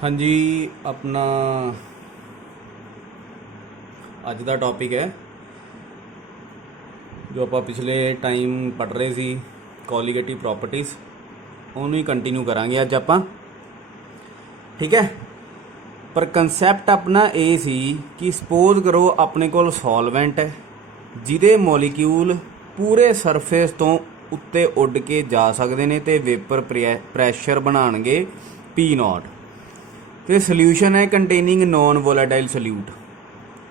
हाँ जी, अपना अज का टॉपिक है जो आप पिछले टाइम पढ़ रहे सी कोलीगेटिव प्रॉपर्टीज़, उन्होंने ही कंटिन्यू करांगे अज आप। ठीक है, पर कंसैप्ट अपना ये सी कि सपोज करो अपने कोल सॉल्वेंट है जिहदे मॉलीक्यूल पूरे सरफेस तो उत्ते उड़ के जा सकते हैं तो वेपर प्रैशर बनाणगे P0। तो सोल्यूशन है कंटेनिंग नॉन वोलाटाइल सल्यूट,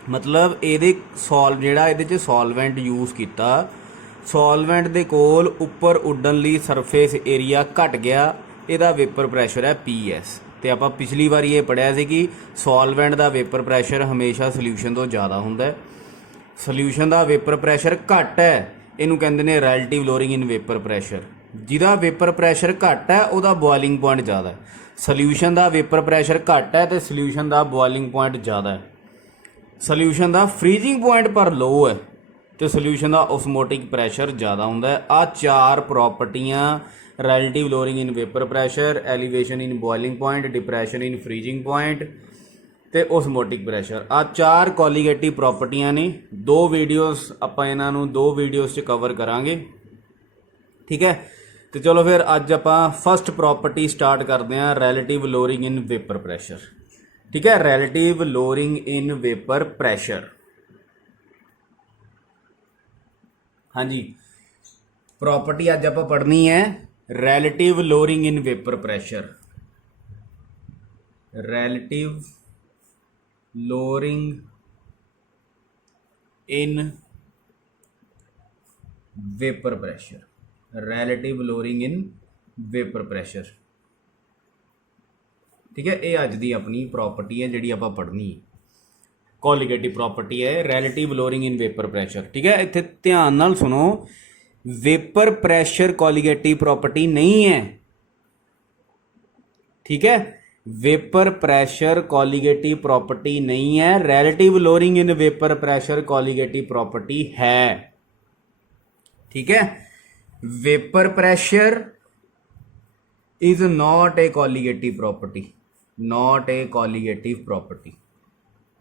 मतलब ये सॉल्व जिहड़ा सॉल्वेंट यूज़ किया, सॉल्वेंट दे कोल उपर उड्डण लई सरफेस एरिया घट गया, इहदा वेपर प्रैशर है PS। तो आप पिछली बार ये पढ़िया सी कि सॉल्वेंट का वेपर प्रैशर हमेशा सोल्यूशन तो ज़्यादा हुंदा है, सोल्यूशन का वेपर प्रैशर घट है इनू कहते हैं relative lowering in vapour pressure. जिहदा वेपर प्रैशर घट है उहदा बॉइलिंग पॉइंट ज़्यादा है, सोल्यूशन का वेपर प्रैशर घट है तो सोल्यूशन का बॉइलिंग पॉइंट ज़्यादा है, सोल्यूशन का फ्रीजिंग पॉइंट पर लो है तो सोल्यूशन का ऑस्मोटिक प्रैशर ज़्यादा होंदा है। आ चार प्रॉपर्टियां relative lowering in vapour pressure, elevation in boiling point, depression in freezing point ते ऑस्मोटिक प्रैशर, आ चार कोलीगेटिव प्रॉपर्टियां ने। दो वीडियोस आपां इन्हां नूं दो वीडियोस च कवर करांगे। ठीक है, तो चलो फिर अज आपां फस्ट प्रॉपर्टी स्टार्ट करते हैं, relative lowering in vapour pressure. ठीक है, relative lowering in vapour pressure. हाँ जी, प्रॉपर्टी अज आप पढ़नी है relative lowering in vapour pressure. Relative lowering in vapour pressure, relative lowering in vapour pressure. ठीक है, ये अज दी अपनी प्रॉपर्टी है जिहड़ी आपां पढ़नी है, कोलीगेटिव प्रॉपर्टी है relative lowering in vapour pressure. ठीक है, इत्थे ध्यान नाल सुनो, वेपर प्रैशर कोलीगेटिव प्रॉपर्टी नहीं है। ठीक है, वेपर प्रैशर कोलीगेटिव प्रॉपर्टी नहीं है, relative lowering in vapour pressure colligative property है। ठीक है, vapour pressure is not a colligative property, not a colligative property.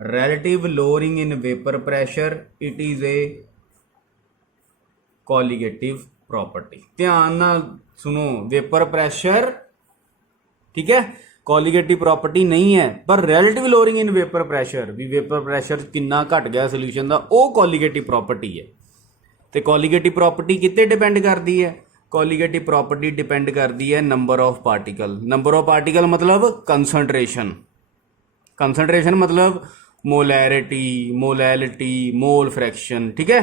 relative lowering in vapor pressure it is a colligative property। ध्यान नाल सुनो, vapour pressure ठीक है कोलीगेटिव प्रॉपर्टी नहीं है, पर relative lowering in vapour pressure भी वेपर प्रैशर कितना घट गया सोल्यूशन का, वो कोलीगेटिव प्रॉपर्टी है। तो कोलीगेटिव प्रॉपर्टी कितने डिपेंड करती है? कोलीगेटिव प्रॉपर्टी डिपेंड करती है number of particle. Number of particle मतलब कंसनट्रेशन, कंसनट्रेशन मतलब मोलैरिटी, मोलैलिटी, मोल फ्रैक्शन। ठीक है,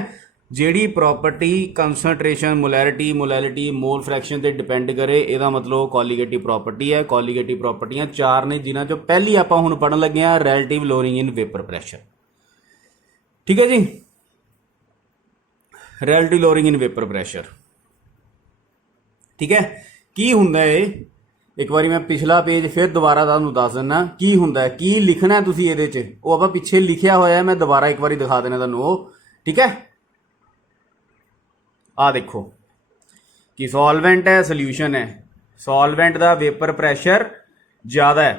जेड़ी property concentration, molarity, mole fraction ते डिपेंड करे, ਇਹਦਾ मतलब कोलीगेटिव प्रॉपर्टी है। कोलीगेटिव प्रॉपर्टियां चार ने, जिन्हां चों पहली आपां हुण पढ़न लगे हां रैलेटिव लोअरिंग इन वेपर प्रैशर। ठीक है जी, रैलेटिव लोअरिंग इन वेपर प्रैशर। ठीक है, की हुंदा है, एक बार मैं पिछला पेज फिर दोबारा तुहानूं दस दिना की हुंदा है, की लिखना है तुसीं इहदे च, वो आपां पिछे लिखिया होया है, मैं दोबारा एक बार दिखा देना तुहानूं वो। ठीक है, आ देखो कि सॉल्वेंट है, सोल्यूशन है, सॉल्वेंट का वेपर प्रैशर ज़्यादा है,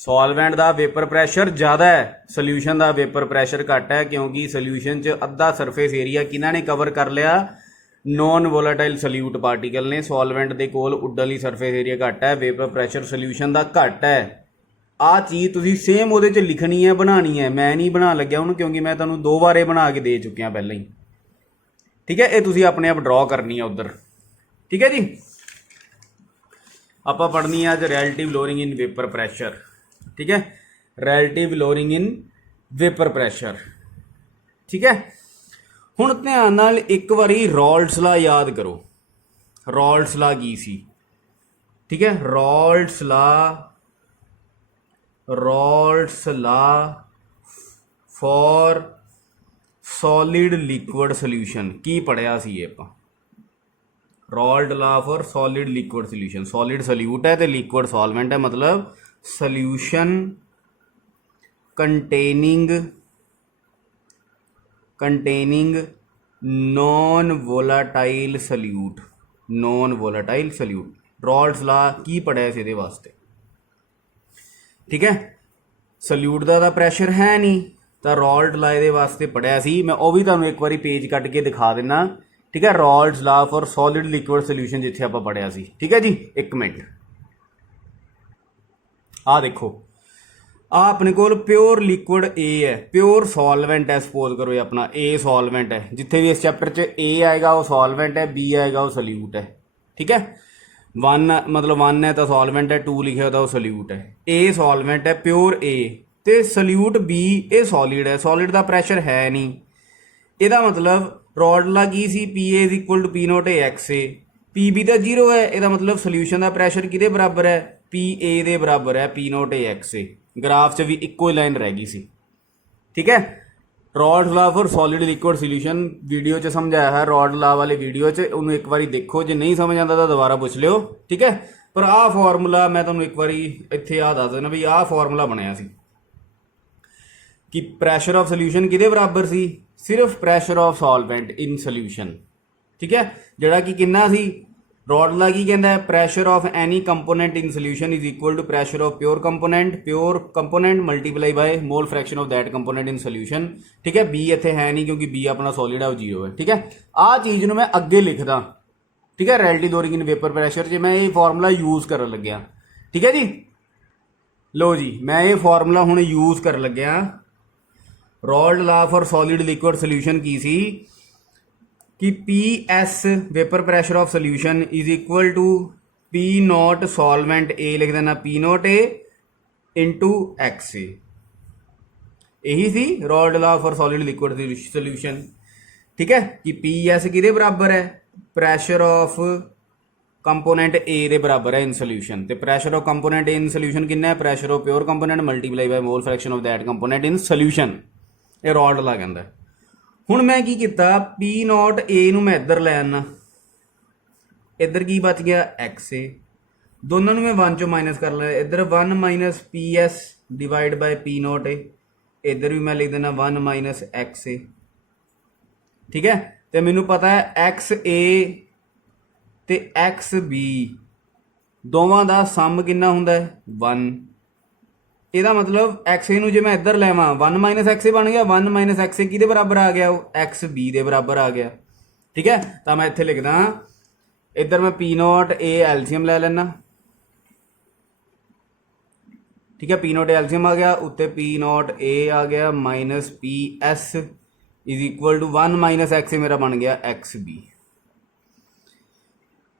सॉल्वेंट का वेपर प्रैशर ज़्यादा है, सोल्यूशन का वेपर प्रैशर घट है, क्योंकि सोल्यूशन च अद्धा सरफेस एरिया किन्हां ने कवर कर लिया, नॉन वोलाटाइल सल्यूट पार्टिकल ने। सॉल्वेंट के कोल उड्डण लई सरफेस एरिया घट है, वेपर प्रैशर सोल्यूशन का घट है। आ चीज़ तुसीं सेम उहदे च लिखनी है, बनानी है, मैं नहीं बना लग्या हुण क्योंकि मैं तुहानूं दो बारे बना के दे चुकिया पहले ही। ठीक है, ये तुसीं अपने आप ड्रॉ करनी है उधर। ठीक है जी, आपां पढ़नी है अज रैलेटिव लोअरिंग इन वेपर प्रैशर। ठीक है, relative lowering in vapour pressure. ठीक है, हुण ध्यान नाल एक बारी रॉल्ड्स ला याद करो। रॉल्ड्स ला की सी? ठीक है, Raoult's law for solid liquid solution की पढ़िया सी आपां? Raoult law for solid liquid solution, solid solute है तो लिक्विड सॉल्वेंट है, मतलब solution containing non volatile solute, non volatile solute. Raoult's law की पढ़िया इस वास्ते? ठीक है। सल्यूट का प्रैशर है नहीं, तो रॉल्ट ला ये वास्ते पढ़िया सी मैं, वो भी तुहानूं एक बारी पेज कट के दिखा देना। ठीक है, रॉल्ट्स ला फॉर सॉलिड लिक्विड सोल्यूशन जिथे आप पढ़िया सी। ठीक है जी, एक मिनट आ देखो, आ अपने को प्योर लिक्विड ए है, प्योर सॉल्वेंट है। सपोज करो ये अपना ए सॉल्वेंट है, जिथे भी इस चैप्टर च ए आएगा वो सॉल्वेंट है, बी आएगा वो सल्यूट है। ठीक है, वन मतलब वन है तो सॉल्वेंट है, टू लिखे होता वो सल्यूट है। ए सॉल्वेंट है प्योर ए, तो सल्यूट बी ये सॉलिड है, सॉलिड का प्रैशर है नहीं। ਇਹਦਾ मतलब रॉड ला की सी P A is equal to P nought A X A, P B तो जीरो है, ਇਹਦਾ मतलब सोल्यूशन का प्रैशर किहदे बराबर है, पी ए दे बराबर है P nought A X A. Graph च भी इक्को ही लाइन रह गई सी। ठीक है, Raoult law for solid liquid solution video च समझाया है, रॉड ला वाले वीडियो च उन्होंने एक बार देखो, जो नहीं समझ आता तो दोबारा पूछ लियो। ठीक है, पर आह फॉर्मूला मैं तुहानूं एक बार इत्थे आ दस देना भी आह फॉर्मूला बनया सी कि प्रैशर ऑफ सोल्यूशन किहदे बराबर सी, सिर्फ pressure of solvent in solution. ठीक है, जिहड़ा कि किन्ना सी, रॉड ला की कहता है pressure of any component in solution is equal to pressure of pure component multiply by mole fraction of that component in solution. ठीक है, बी इत्थे है नहीं क्योंकि बी अपना सॉलिड है, वो जीरो है। ठीक है, आ चीज़ नूं मैं अगे लिखदा। ठीक है, relative lowering in vapour pressure च मैं ये फॉर्मूला यूज़ कर लग्या। ठीक है जी, लो जी मैं ये फॉर्मूला हुण यूज़ कर लग्या। Raoult law for solid liquid solution की सी कि P S vapour pressure of solution is equal to P naught solvent A, लिख देना P naught A into X A. यही सी Raoult law for solid liquid solution. ठीक है, कि पी एस किहदे बराबर है, प्रैशर ऑफ कंपोनेंट ए दे बराबर है इन सोल्यूशन। तो pressure of component A in solution कितना है, pressure of pure component multiply by mole fraction of that component in solution. ये रॉड ला कहता है। हुण मैं की किया, पी नॉट ए नूं मैं इधर लै आना, इधर की बच गया एक्स ए, दोनों मैं वन चो माइनस कर लिया, इधर one minus P S divide by P naught ए, इधर भी मैं लिख देना वन माइनस एक्स ए। ठीक है, तो मैनू पता है एक्स ए ते एक्स बी दोवां दा सम कितना हुंदा है, वन। ਇਹਦਾ मतलब एक्स ए जो मैं इधर लैवां, वन माइनस एक्स ए बन गया, वन माइनस एक्स ए किहदे बराबर आ गया, वो एक्स बी दे बराबर आ गया। ठीक है, तो मैं इत्थे लिखदा इधर मैं पी नॉट ए एल्सीयम लै लैना। ठीक है, पी नॉट ए एल्सीयम आ गया, उत्ते पी नॉट ए आ गया minus P S is equal to one minus X A मेरा बन गया एक्स बी।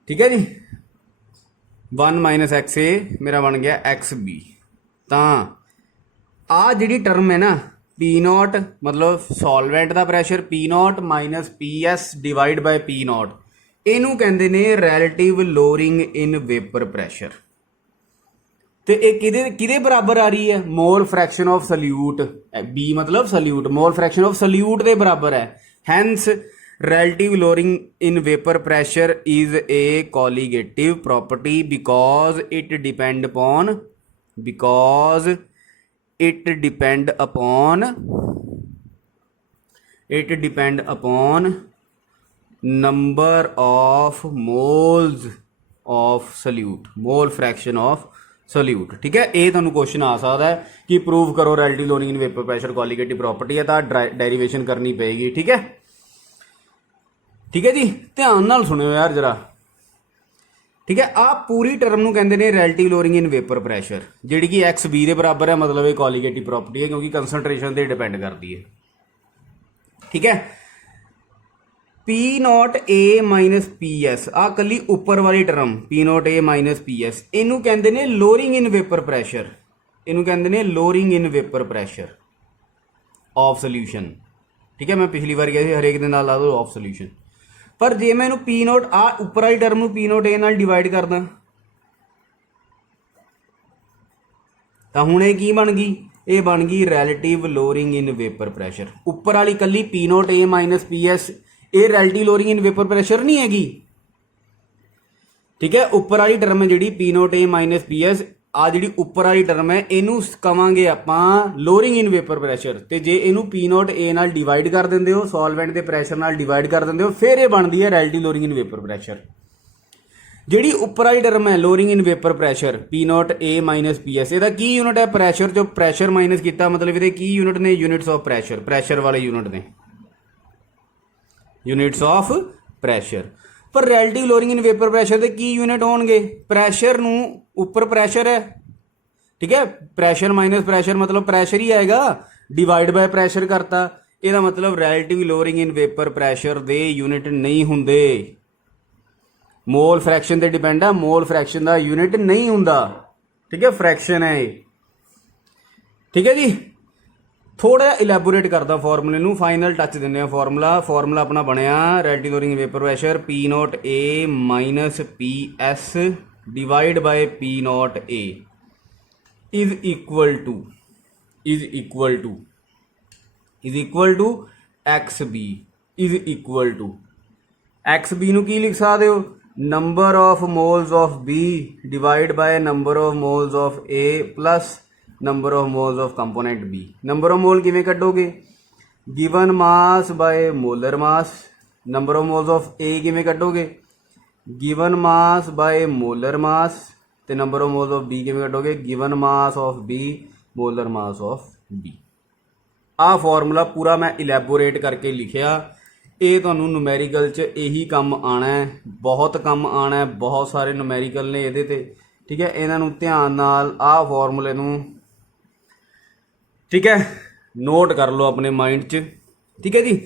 ठीक है जी, वन माइनस एक्स ए मेरा बन गया एक्स बी। तो आ जी टर्म है ना, पी नॉट मतलब सॉल्वेंट का pressure P naught minus P S divide by P naught, इनू कहते ने relative lowering in vapour pressure. तो ये किदे बराबर आ रही है, mole fraction of solute, B मतलब solute, mole fraction of solute के बराबर है। Hence relative lowering in vapor pressure is a colligative property because it depend upon number of moles of solute, mole fraction of solute। ठीक है, ये तुहानूं question आ सकता है कि प्रूव करो relative lowering in vapor pressure colligative property है, तो डेरिवेशन करनी पेगी। ठीक है, ठीक है जी, ध्यान नाल सुनियो यार जरा। ठीक है, आप पूरी टर्म नूं कहंदे ने relative lowering in vapour pressure, जिहड़ी कि एक्स बी दे बराबर है, मतलब ये कॉलीगेटिव प्रॉपर्टी है क्योंकि कंसनट्रेशन से डिपेंड करती है। ठीक है, P naught A minus P S आ कली उपर वाली term P naught A minus P S, इनू कहंदे ने लोअरिंग इन वेपर प्रैशर, इनू कहंदे ने lowering in vapour pressure of solution. ठीक है, मैं पिछली बार कहा था हरेक दे नाल ला दो ऑफ सोल्यूशन, पर जे मैं पी नोट आ उपर वाली टर्म नूं पी नोट ए नाल डिवाइड करदा तो हुण ये की बन गई, ये बन गई रैलेटिव लोअरिंग इन वेपर प्रैशर। उपर वाली कली P nought A minus P S ये रैलेटिव लोअरिंग इन वेपर प्रैशर नहीं हैगी। ठीक है, उपर वाली टर्म है G P nought A minus P S, आ जी उपर वाली टर्म है इनू कवांगे आपां लोअरिंग इन वेपर प्रैशर, तो जे इनू पी नोट ए नाल डिवाइड कर देंदे हो, सॉल्वेंट के प्रैशर नाल डिवाइड कर देंदे हो, फिर ये बनती है relative lowering in vapour pressure. ਜਿਹੜੀ ਉੱਪਰ ਵਾਲੀ ਟਰਮ ਹੈ ਲੋਅਰਿੰਗ in vapour pressure P naught A minus P S, ਇਹਦਾ ਕੀ ਯੂਨਿਟ ਹੈ ਪ੍ਰੈਸ਼ਰ, ਜੋ ਪ੍ਰੈਸ਼ਰ ਮਾਈਨਸ ਕੀਤਾ ਮਤਲਬ ਇਹਦੇ ਕੀ ਯੂਨਿਟ ਨੇ, ਯੂਨਿਟਸ ਆਫ ਪ੍ਰੈਸ਼ਰ, ਪ੍ਰੈਸ਼ਰ ਵਾਲੇ ਯੂਨਿਟ ਨੇ, ਯੂਨਿਟਸ ਆਫ ਪ੍ਰੈਸ਼ਰ। ਪਰ relative lowering in vapour pressure ਦੇ ਕੀ ਯੂਨਿਟ ਹੋਣਗੇ, ਪ੍ਰੈਸ਼ਰ ਨੂੰ ਉੱਪਰ ਪ੍ਰੈਸ਼ਰ ਹੈ, ਠੀਕ ਹੈ, ਪ੍ਰੈਸ਼ਰ ਮਾਈਨਸ ਪ੍ਰੈਸ਼ਰ ਮਤਲਬ ਪ੍ਰੈਸ਼ਰ ਹੀ ਆਏਗਾ, ਡਿਵਾਈਡ ਬਾय ਪ੍ਰੈਸ਼ਰ ਕਰਤਾ, ਇਹਦਾ ਮਤਲਬ relative lowering in vapour pressure ਦੇ ਯੂਨਿਟ ਨਹੀਂ ਹੁੰਦੇ। ਮੋਲ ਫ੍ਰੈਕਸ਼ਨ ਤੇ ਡਿਪੈਂਡ ਹੈ, ਮੋਲ ਫ੍ਰੈਕਸ਼ਨ ਦਾ ਯੂਨਿਟ ਨਹੀਂ ਹੁੰਦਾ, ਠੀਕ ਹੈ, ਫ੍ਰੈਕਸ਼ਨ ਹੈ ਇਹ, ਠੀਕ ਹੈ ਜੀ। ਥੋੜਾ ਜਿਹਾ ਇਲੈਬੋਰੇਟ ਕਰਦਾ ਫਾਰਮੂਲੇ ਨੂੰ, ਫਾਈਨਲ ਟੱਚ ਦਿੰਦੇ ਆ ਫਾਰਮੂਲਾ। ਫਾਰਮੂਲਾ ਆਪਣਾ ਬਣਿਆ relative lowering in vapour pressure P naught A minus P S divide by P naught A is equal to xb is equal to xb ਨੂੰ ਕੀ ਲਿਖ ਸਕਦੇ ਹੋ, number of moles of b divide by number of moles of a plus number of moles of component b। Number of mole ਕਿਵੇਂ ਕੱਢੋਗੇ, given mass by molar mass. Number of moles of a ਕਿਵੇਂ ਕੱਢੋਗੇ, given mass by molar mass. ਤੇ number of moles of b ਕਿਵੇਂ ਕੱਢੋਗੇ, given mass of b molar mass of b। ਆਹ formula ਪੂਰਾ ਮੈਂ ਇਲੈਬੋਰੇਟ ਕਰਕੇ ਲਿਖਿਆ, ਇਹ ਤੁਹਾਨੂੰ ਨੂਮੈਰੀਕਲ 'ਚ ਇਹੀ ਕੰਮ ਆਉਣਾ ਹੈ, ਬਹੁਤ ਕੰਮ ਆਉਣਾ ਹੈ, ਬਹੁਤ ਸਾਰੇ ਨੂਮੈਰੀਕਲ ਨੇ ਇਹਦੇ 'ਤੇ, ਠੀਕ ਹੈ। ਇਹਨਾਂ ਨੂੰ ਧਿਆਨ ਨਾਲ ਆਹ ਫਾਰਮੂਲੇ ਨੂੰ, ਠੀਕ ਹੈ, ਨੋਟ ਕਰ ਲਓ ਆਪਣੇ ਮਾਈਂਡ 'ਚ, ਠੀਕ ਹੈ ਜੀ।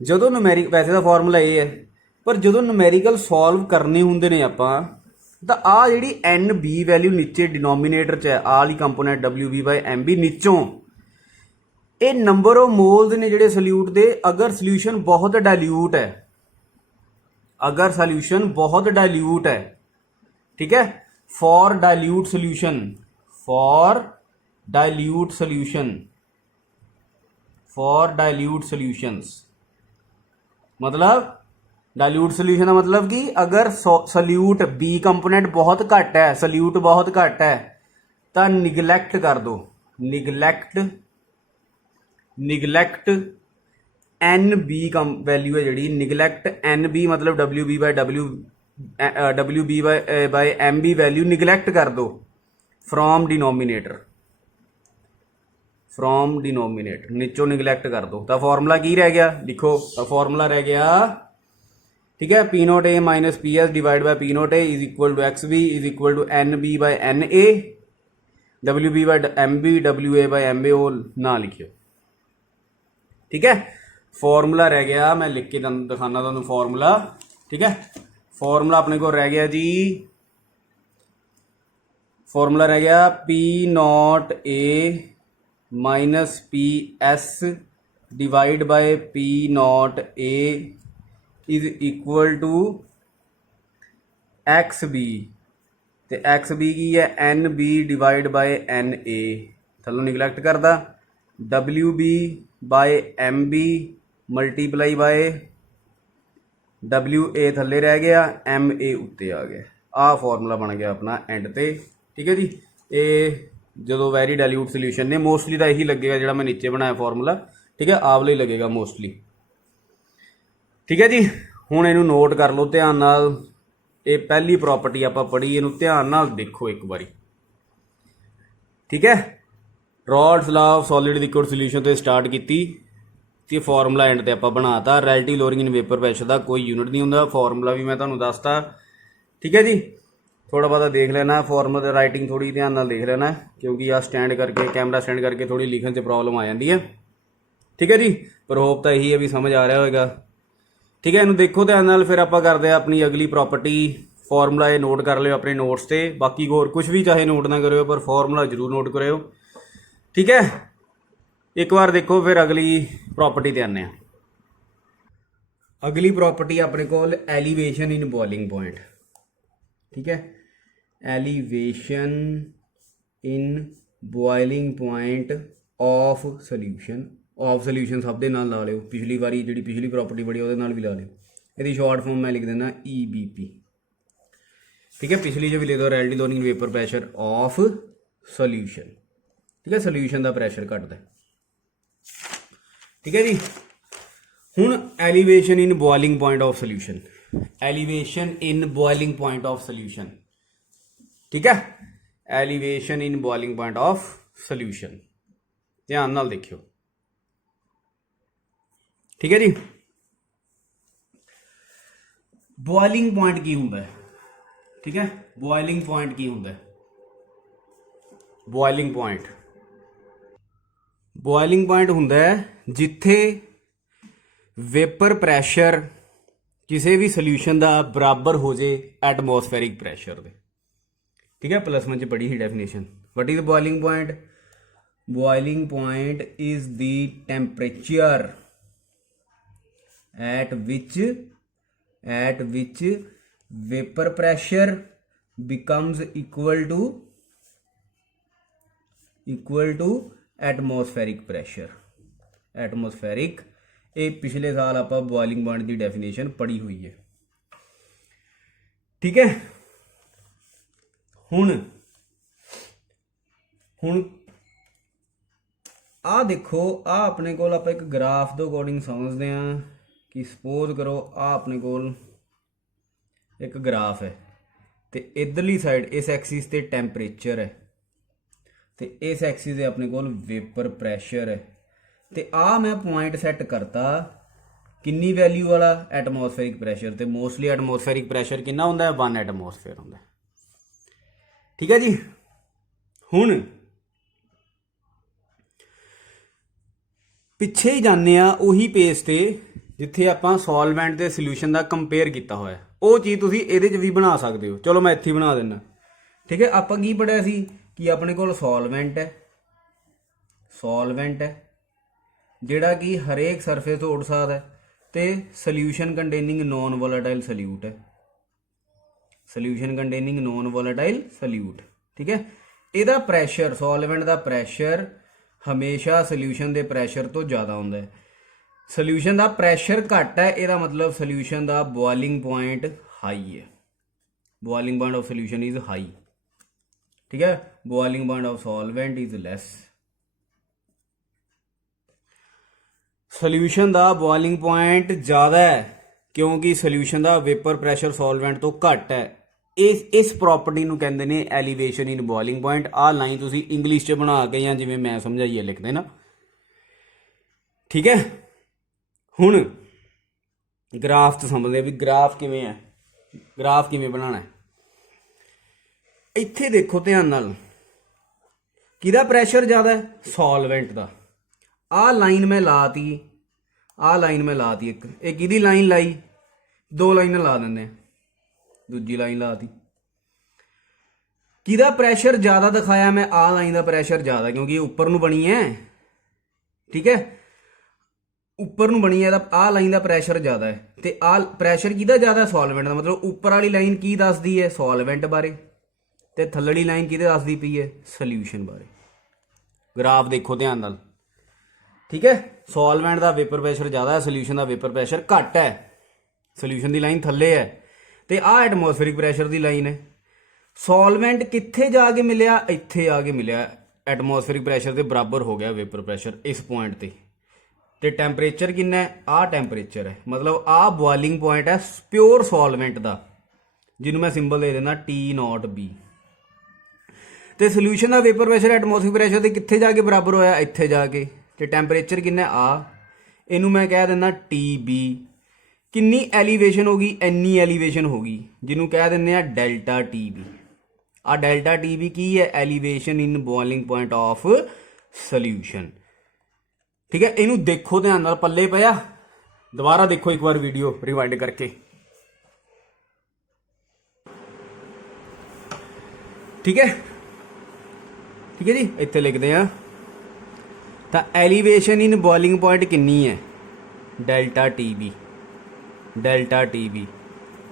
ਜਦੋਂ ਵੈਸੇ ਦਾ ਫਾਰਮੂਲਾ ਇਹ ਹੈ, ਪਰ ਜਦੋਂ ਨੂਮੈਰੀਕਲ ਸੋਲਵ ਕਰਨੇ ਹੁੰਦੇ ਨੇ ਆਪਾਂ, ਤਾਂ ਆਹ ਜਿਹੜੀ ਐਨ ਬੀ ਵੈਲਿਊ ਨੀਚੇ ਡਿਨੋਮੀਨੇਟਰ 'ਚ ਹੈ, ਆਹ ਵਾਲੀ ਕੰਪੋਨੈਂਟ ਡਬਲਿਊ ਬੀ ਬਾਈ ਐਮ ਬੀ ਨੀਚੋਂ, ਇਹ ਨੰਬਰ ਆਫ ਮੋਲਸ ਨੇ ਜਿਹੜੇ ਸੋਲਿਊਟ ਦੇ। ਅਗਰ ਸੋਲਿਊਸ਼ਨ ਬਹੁਤ ਡਾਇਲਿਊਟ ਹੈ, ਅਗਰ ਸੋਲਿਊਸ਼ਨ ਬਹੁਤ ਡਾਇਲਿਊਟ ਹੈ, ਠੀਕ ਹੈ, for dilute solution, for dilute solution, for dilute solutions, मतलब डाइल्यूट सॉल्यूशन का मतलब कि अगर सॉल्यूट बी कंपोनेंट बहुत घट है, सॉल्यूट बहुत घट है, तो निगलैक्ट कर दो, निगलैक्ट एन बी कम वैल्यू है जी, निगलैक्ट एन बी मतलब W B by M B value neglect कर दो फ्रॉम डिनोमीनेटर, नीचों निगलैक्ट कर दो। तो फॉर्मूला की रह गया, लिखो, तो फॉर्मूला रह गया, ठीक है, P nought A minus P S divide by P nought A is equal to X B is equal to N B by N A, W B by M B, W A by M A, वो ना लिखियो, ठीक है। Formula रह गया, मैं लिख के दिखाना तुहानू फॉर्मूला, ठीक है। फॉर्मूला अपने को रह गया जी, फॉर्मूला रह गया P naught A minus P S divide by P naught A is equal to X B, तो एक्स बी की है N B divide by N A, थलों निगलैक्ट करदा, W B by M B multiply by W A थले रह गया, M A उत्ते आ गया। आ फॉर्मूला बन गया अपना एंड ते, ठीक है जी। ये जो वैरी डाइल्यूट सोल्यूशन ने मोस्टली तो यही लगेगा जो मैं नीचे बनाया फॉर्मूला, ठीक है, आवले ही लगेगा मोस्टली, ठीक है जी। हुण इहनूं नोट कर लो ध्यान नाल, ये पहली प्रॉपर्टी आपां पढ़ी, इहनूं ध्यान नाल देखो एक बारी, ठीक है। Rods law of solid liquid solution तो स्टार्ट की, कि फॉर्मूला एंड ते आपां बनाता। Relative lowering in vapour pressure का कोई यूनिट नहीं हुंदा, फॉर्मूला भी मैं तुहानूं दसता, ठीक है जी। थोड़ा बहुत देख लेना फॉर्मूला, राइटिंग थोड़ी ध्यान नाल देख लेना, क्योंकि आ स्टैंड करके कैमरा स्टैंड करके थोड़ी लिखण 'च प्रॉब्लम आ जाती है, ठीक है जी। पर होप तो यही है भी समझ आ रहा होगा, ठीक है। इन्हूं देखो ध्यान नाल, फिर आपां करदे आ अपनी अगली प्रॉपर्टी। फॉर्मूला ये नोट कर लियो अपने नोट्स से, बाकी होर कुछ भी चाहे नोट ना करो, पर फॉर्मूला जरूर नोट करो, ठीक है। एक बार देखो, फिर अगली प्रॉपर्टी ते आने। अगली प्रॉपर्टी अपने को एलिवेशन इन बॉइलिंग पॉइंट, ठीक है, elevation in boiling point of solution, of solution सब दे नाल ला लियो, पिछली बारी जी पिछली प्रॉपर्टी बड़ी वो नाल भी ला लियो। यदि शॉर्ट फॉर्म मैं लिख देना EBP, ठीक है। पिछली जो भी ले दो relative lowering in vapour pressure of solution, ठीक है, सोल्यूशन का प्रैशर घटता है, ठीक है जी। हुण elevation in boiling point of solution, elevation in boiling point of solution. ठीक है, elevation in boiling point of solution, ध्यान नाल देखियो। ठीक है जी, बॉइलिंग पॉइंट की हुंदा है? ठीक है, बॉइलिंग पॉइंट की हुंदा है? बॉइलिंग पॉइंट हुंदा है जिथे वेपर प्रैशर किसी भी सोल्यूशन का बराबर हो जाए एटमोसफेरिक प्रैशर दे। ठीक है, +1 च पढ़ी ही definition. What is boiling point? Boiling point is the temperature at which vapor pressure becomes equal to atmospheric pressure। Atmospheric, ये पिछले साल आप बॉइलिंग पॉइंट की डेफिनेशन पढ़ी हुई है। ठीक है, हुण आ देखो, आ अपने को आप एक ग्राफ के अकॉर्डिंग समझते हैं कि सपोज करो आ अपने कोल एक ग्राफ है, तो इधरली साइड इस एक्सिस ते टैंपरेचर है, तो इस एक्सिस ते अपने कोल वेपर प्रैशर है। तो आ मैं पॉइंट सैट करता किन्नी वैल्यू वाला? Atmospheric pressure. तो मोस्टली एटमोसफेरिक प्रैशर कितना होंदा है? 1 एटमोसफेयर होंदा है। ठीक है जी, हुण पिछे ही जाने उही पेज ते जिथे आपां सॉल्वेंट ते सोल्यूशन का कंपेयर किया होया, वो चीज़ तुसीं इहदे च भी बना सकते हो। चलो मैं इत्थे ही बना देना। ठीक है, आपां की पढ़िया सी कि अपने कोल सॉल्वेंट है जिहड़ा कि हरेक सरफेस तो उड़ सकदा है, ते solution containing non volatile solute है, solution containing non volatile solute. ठीक है, इहदा प्रैशर, सॉल्वेंट का प्रैशर हमेशा सोल्यूशन के प्रैशर तो ज़्यादा होंदा है। सोल्यूशन का प्रैशर घट है, यदा मतलब सोल्यूशन का बॉइलिंग पॉइंट हाई है। Boiling point of solution is high. ठीक है, boiling point of solvent is less. Solution का बॉइलिंग पॉइंट ज़्यादा है क्योंकि सोल्यूशन का वेपर प्रैशर सॉल्वेंट तो घट है। इस प्रॉपर्टी नूं कहंदे ने एलिवेशन इन बॉइलिंग पॉइंट। आ लाइन तुसीं इंग्लिश च बना के या जिवें मैं समझाइए लिखदे ना। ठीक है, हुण ग्राफ तो समझते भी ग्राफ किवें है, ग्राफ किवें बनाना है। इत्थे देखो ध्यान नाल, किहदा प्रैशर ज़्यादा है? सॉल्वेंट का। आ लाइन मैं लाती, एक किहदी लाइन लाई? 2 लाइन ला देंगे, दूजी लाइन लाती। किहदा प्रैशर ज़्यादा दिखाया मैं? आ लाइन का प्रैशर ज़्यादा क्योंकि उपर नूं बनी है। ठीक है, उपर नूं बनी है, आ लाइन का प्रैशर ज़्यादा है, तो आ प्रैशर किहदा ज़्यादा? सॉल्वेंट का। मतलब उपर वाली लाइन की दसदी है? सॉल्वेंट बारे, तो थल्लड़ी लाइन किहदे दसदी पई है? सोल्यूशन बारे। ग्राफ देखो ध्यान नाल। ठीक है, सॉल्वेंट का वेपर प्रैशर ज़्यादा है, सोल्यूशन का वेपर प्रैशर घट है। सोल्यूशन की लाइन थल्ले है, तो आ एटमोसफेरिक प्रैशर की लाइन है। सॉल्वेंट कित्थे जाके मिलिया? इत्थे आके मिलिया, एटमोसफेरिक प्रैशर के बराबर हो गया वेपर प्रैशर इस पॉइंट ते। ते टैंपरेचर कितना है? आ टैंपरेचर है, मतलब आ बॉइलिंग पॉइंट है प्योर सॉल्वेंट का, जिन्होंने मैं सिंबल दे देना T0B। तो सोल्यूशन का वेपर प्रैशर एटमोसफेरिक प्रैशर के कित्थे जाके बराबर होया? इत्थे जाके। तो टैंपरेचर कितना? आ, इनू मैं कह देना TB। किन्नी एलीवेशन होगी? इन्नी एलीवेशन होगी, जिन्हों कह दें डेल्टा TB। आ डेल्टा TB की है? Elevation in boiling point of solution. ठीक है, इनू देखो ध्यान नाल, पल्ले पिया। दोबारा देखो एक बार वीडियो रिवाइंड करके। ठीक है, ठीक है जी, इत्थे लिखते हैं तो एलीवेशन इन बॉइलिंग पॉइंट किन्नी है? Delta TB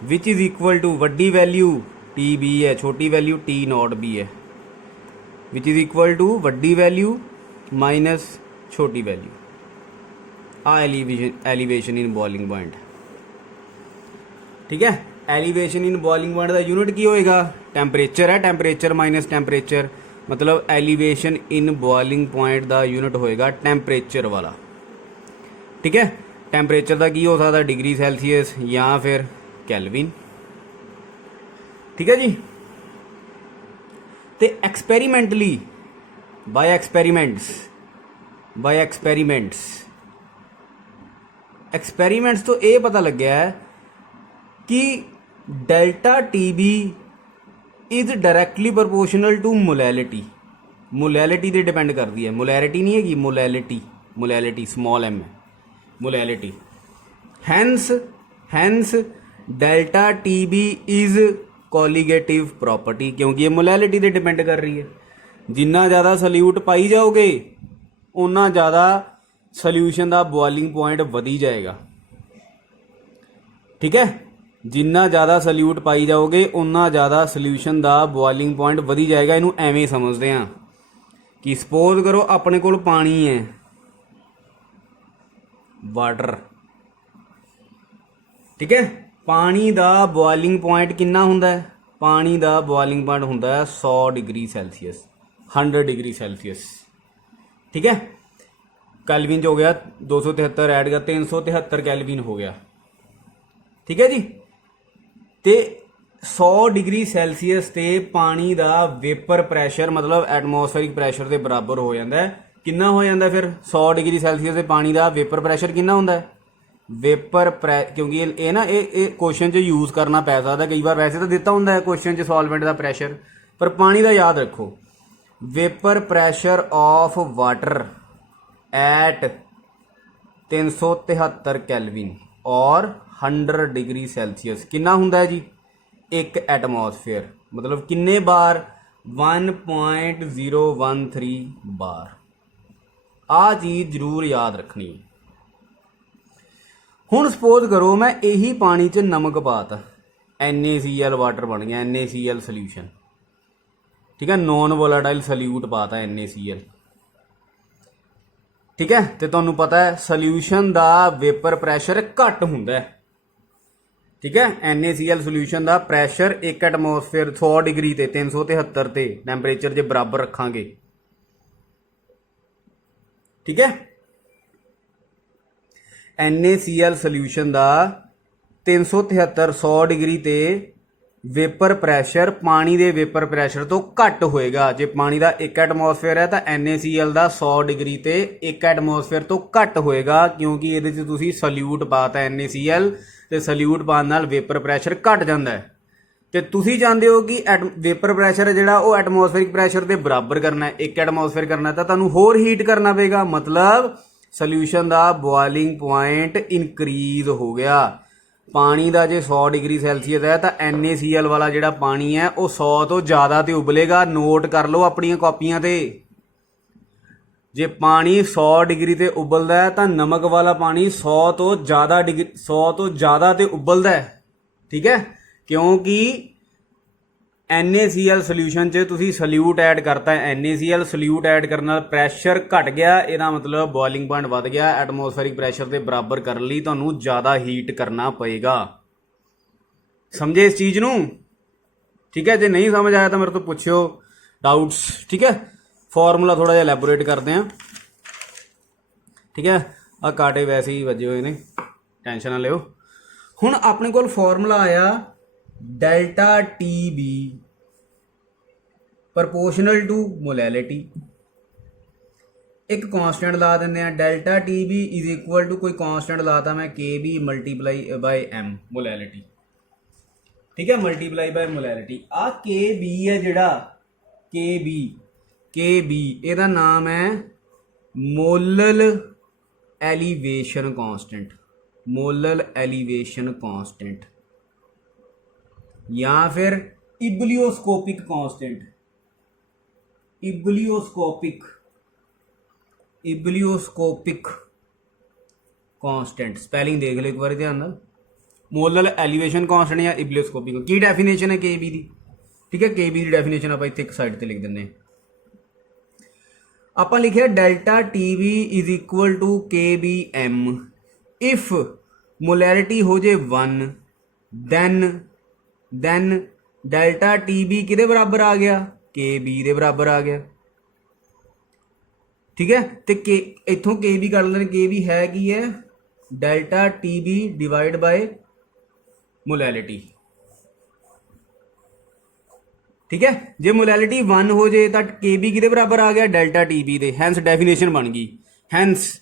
which is equal to वड्डी वैल्यू TB है, छोटी वैल्यू T0B है, विच इज़ इक्वल टू वड्डी वैल्यू माइनस छोटी वैल्यू। आ एलिवेशन इन बॉइलिंग पॉइंट। ठीक है, एलिवेशन इन बॉइलिंग पॉइंट का यूनिट की होएगा? टैंपरेचर है, टैंपरेचर माइनस टैंपरेचर, मतलब एलिवेशन इन बॉइलिंग पॉइंट का यूनिट होएगा टैंपरेचर वाला। ठीक है, टैंपरेचर का की हो सकता? डिग्री सैल्सीयस या फिर कैल्विन। ठीक है जी। तो एक्सपेरीमेंटली बाय एक्सपेरीमेंट्स तो ये पता लग्या है कि delta T B is directly proportional to molality ते डिपेंड करती है। मोलैरिटी नहीं हैगी, मोलैलिटी स्मॉल एम है, molality. Hence delta T B is colligative property, क्योंकि ये मोलैलिटी ते डिपेंड कर रही है। जिन्ना ज़्यादा सल्यूट पाई जाओगे उन्ना ज़्यादा सल्यूशन का बॉइलिंग पॉइंट वधी जाएगा। ठीक है, जिन्ना ज़्यादा सल्यूट पाई जाओगे उन्ना ज़्यादा सल्यूशन का बॉइलिंग पॉइंट वधी जाएगा। इनू एवें समझते हैं कि सपोज करो अपने कोल पानी है, वाटर। ठीक है, पानी का बॉइलिंग पॉइंट कितना हुंदा है? पानी का बॉइलिंग पॉइंट हुंदा है 100 डिग्री सैल्सीयस, 100 डिग्री सैल्सीयस। ठीक है, कैल्विन जो हो गया 273 ऐड कर 373 कैल्विन हो गया। ठीक है जी। तो 100 डिग्री सैल्सीयस ते पानी का वेपर प्रैशर मतलब एटमोसफेरिक प्रैशर के बराबर हो जाता है। कितना हो जाता है फिर 100 डिग्री सैल्सीयस से पानी का वेपर प्रैशर कितना होंदा है? क्योंकि ये ना ये क्वेश्चन च यूज़ करना पै सकता कई बार, वैसे तो दिता होंदा है क्वेश्चन च सॉल्वेंट का प्रैशर, पर पानी का याद रखो। Vapour pressure of water at 373 kelvin और 100 डिग्री सैल्सीयस कितना हुंदा है जी? 1 एटमोसफेयर, मतलब किन्ने बार? 1.013 बार। आ चीज़ जरूर याद रखनी है। हुण सपोज करो मैं यही पानी च नमक पाता, NaCl वाटर बन गया, NaCl सोल्यूशन। ठीक है, नॉन वोलाटाइल सल्यूट पाता NaCl। ठीक है, तो तुहानूं पता है सोल्यूशन का वेपर प्रैशर घट हुंदा है। ठीक है, NaCl सोल्यूशन का प्रैशर 1 एटमोसफेयर 100 डिग्री ते 373 ते टैंपरेचर जे बराबर रखांगे। ठीक है, NaCl सोल्यूशन का 373 100 डिग्री ते वेपर प्रैशर पानी के वेपर प्रैशर तो घट होएगा। जे पानी का 1 एटमोसफेयर है तो NaCl का 100 डिग्री ते 1 एटमोसफेयर तो घट होएगा, क्योंकि ये तुसी सल्यूट पाता NaCl ते सल्यूट पाने नाल वेपर प्रैशर घट जाता है। तो तुसी चाहते हो कि वेपर प्रैशर है जिहड़ा वो एटमोसफेरिक प्रैशर के बराबर करना है, 1 एटमोसफेयर करना है, तो तुहानूं होर हीट करना पेगा, मतलब सल्यूशन का बॉइलिंग पॉइंट इनक्रीज हो गया। पानी का जो 100 डिग्री सैल्सीयस है तो NaCl वाला जिहड़ा पानी है वो 100 तो ज़्यादा तो उबलेगा। नोट कर लो अपनी कॉपियां ते, जे पानी 100 डिग्री ते उबलता है तो नमक वाला पानी 100 तो ज़्यादा तो उबलता है। ठीक है, क्योंकि NaCl सोल्यूशन च तुसी सल्यूट ऐड करता है, NaCl सल्यूट ऐड करने नाल प्रैशर घट गया, इसका मतलब बॉइलिंग पॉइंट वध गया। एटमोसफेरिक प्रैशर के बराबर करने लई तुहानूं ज़्यादा हीट करना पएगा। समझे इस चीज़ नूं? ठीक है, जे नहीं समझ आया तो मेरे तो पूछो डाउट्स। ठीक है, फॉर्मूला थोड़ा जिहा एलैबोरेट करते हैं। ठीक है, आ कांटे वैसे ही वजे हुए ने, टेंशन ना लियो। हुण अपने कोल फॉर्मूला आया delta T B proportional to molality. एक कांस्टेंट ला देंगे हैं, delta T B is equal to कोई कांस्टेंट लाता मैं K B multiply by M molality. ठीक है, मल्टीप्लाई बाय मोलैलिटी। आ के बी है जिहड़ा के बी ਇਹਦਾ नाम है molal elevation constant, molal elevation constant या फिर इबलियोस्कोपिक कांस्टेंट, इबलियोस्कोपिक कांस्टेंट। स्पैलिंग देख लो एक बार ध्यान नाल, मोलल एलिवेशन कांस्टेंट या इबलियोस्कोपिक। की डेफिनेशन है के बी की? ठीक है, के बी की डेफिनेशन आप इत्थे एक साइड पर लिख देंगे। आप लिखे delta T B is equal to K B M if molarity हो जाए 1 देन डेल्टा टी बी किहदे बराबर आ गया? के बी दे बराबर आ गया। ठीक है, तो के इत्थों के बी कर लें, के बी है की है delta T B divide by molality. ठीक है, जे मोलैलिटी 1 हो जाए तो के बी किहदे बराबर आ गया, डेल्टा टी बी दे। हैंस डेफिनेशन बन गई। Hence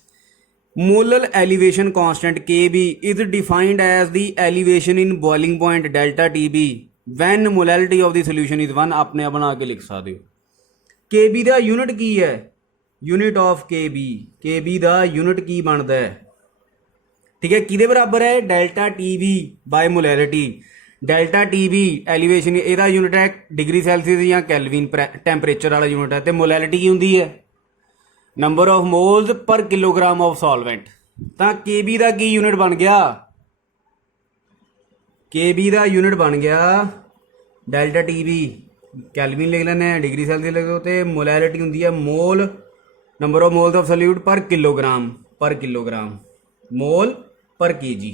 molar elevation constant K B is defined as the elevation in boiling point delta T B when molality of the solution is 1। अपने आप बना के लिख सकते हो। के बी का यूनिट की है, यूनिट ऑफ के बी का यूनिट की बनता है। ठीक है, किहदे बराबर है, delta T B by molality. Delta T B elevation ਇਹਦਾ यूनिट है डिग्री सैल्सियस या कैलविन टैंपरेचर वाला यूनिट है। तो मोलैलिटी की होंगी है number of moles per kilogram of solvent. तो के बी का की यूनिट बन गया, के बी का यूनिट बन गया डेल्टा टी बी। कैलविन लिख लें, डिग्री सैल्सियस लिख दो। तो मोलैलिटी होंगी है mole, number of moles of solute per kilogram mole per K ji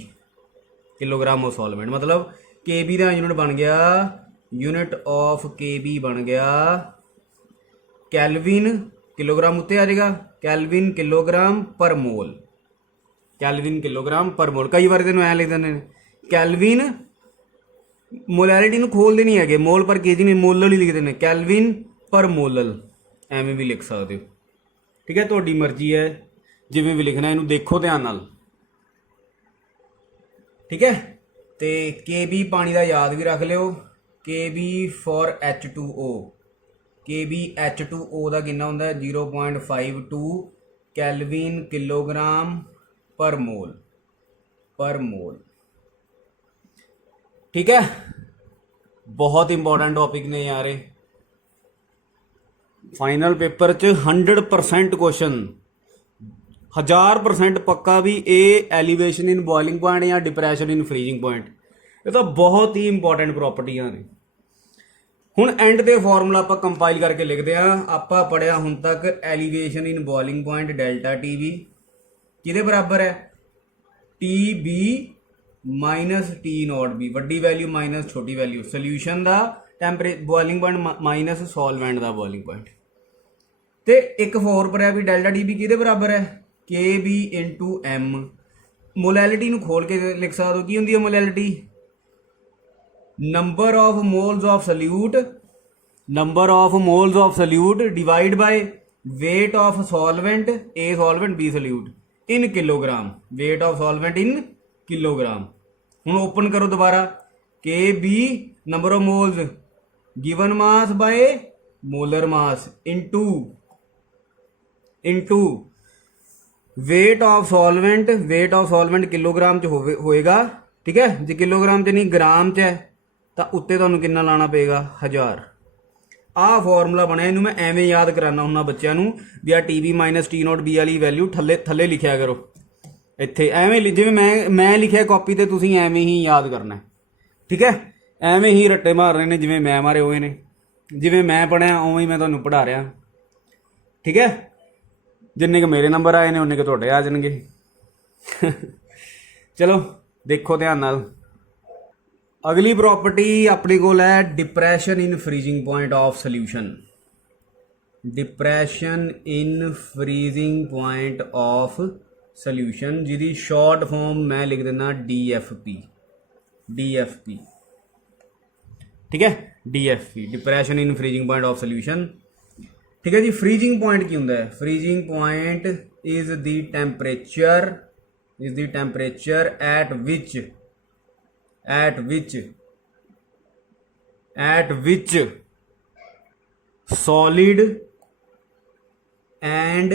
kilogram of solvent. मतलब के बी का यूनिट बन गया, यूनिट ऑफ के बी बन गया कैलविन, किलोग्राम उत्ते आ जाएगा, कैलविन किलोग्राम पर मोल, कैलविन किलोग्राम पर मोल। कई बार तेन ऐ लिख देंगे कैलविन, मोलैलिटी ਨੂੰ खोलते नहीं है, मोल पर के जी नहीं, मोलल ही लिख देने, कैलविन पर मोलल एवें भी लिख सकते हो। ठीक है, तुहाडी मर्जी है जिवें भी लिखना, इनू देखो ध्यान नाल। ठीक है, तो के बी पानी का याद भी रख लियो, के बी फॉर H2O, के बी H2O का कितना होंदा है 0.52 कैलविन किलोग्राम पर मोल। ठीक है, बहुत इंपॉर्टेंट टॉपिक ने यार। फाइनल पेपर च 100% क्वेश्चन, 1000% पक्का भी ए एलिवेशन इन बॉइलिंग पॉइंट या डिप्रैशन इन फ्रीजिंग पॉइंट। ये तो बहुत ही इंपॉर्टेंट प्रॉपर्टियां ने। हुण एंड दे फॉर्मूला आप कंपाइल करके लिखते हैं। आप पढ़िया हुण तक elevation in boiling point delta T B किहदे बराबर है, T B minus T naught B, वड्डी वैल्यू माइनस छोटी वैल्यू, सोल्यूशन का बॉइलिंग पॉइंट माइनस सॉल्वेंट का बॉइलिंग पॉइंट। तो एक फॉर पर है भी डेल्टा टी बी किहदे बराबर है, के बी इंटू एम। मोलैलिटी नूं खोल के लिख सकते हो, की होंदी है molality, number of moles of solute divide by weight of solvent, A solvent B solute in kilogram, weight of solvent in kilogram. हुण ओपन करो दोबारा, K B number of moles given mass by molar mass into weight of solvent kilogram च होएगा। ठीक है, जो kilogram च नहीं ग्राम च है तो उत्ते तुहानूं कितना लाना पेगा 1000। आ फॉर्मूला बनया, इनू मैं एवें याद कराना हुन्ना बच्चों नूं भी आ T B minus T naught B वाली वैल्यू थले लिखिया करो। इत्थे एवें जिवें मैं लिखिया कॉपी ते तुसीं एवें ही याद करना है। ठीक है, एवें ही रट्टे मारने ने जिवें मैं मारे हुए ने, जिवें मैं पढ़िया उवें ही मैं तुहानूं पढ़ा रहा। ठीक है, जिन्ने के मेरे नंबर आए ने उन्ने के तुहाडे आ जाणगे। चलो देखो ध्यान नाल। अगली प्रॉपर्टी अपने कोल है depression in freezing point of solution. Depression in freezing point of solution, जिहदी शॉर्ट फॉर्म मैं लिख देना DFP। ठीक है, DFP depression in freezing point of solution. ठीक है जी, फ्रीजिंग पॉइंट की होंदा है, freezing point is the temperature at which solid and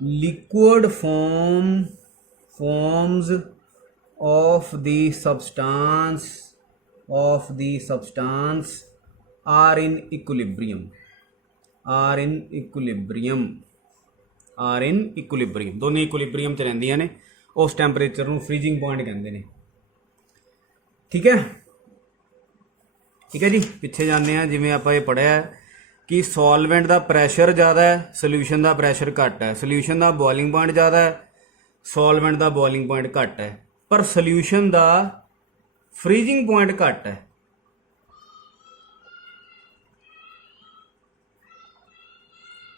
liquid forms of the substance are in equilibrium। दोनों इक्विलिब्रियम च रहिंदियां ने, उस टैंपरेचर नूं फ्रीजिंग पॉइंट कहंदे ने। ठीक है जी, पिछे जाने हैं। जिवें आपां ये पढ़िया कि सॉल्वेंट का प्रैशर ज़्यादा है, सोल्यूशन का प्रैशर घट है, सोल्यूशन का बॉइलिंग पॉइंट ज़्यादा है, सॉल्वेंट का बॉइलिंग पॉइंट घट है, पर सोल्यूशन का फ्रीजिंग पॉइंट घट है।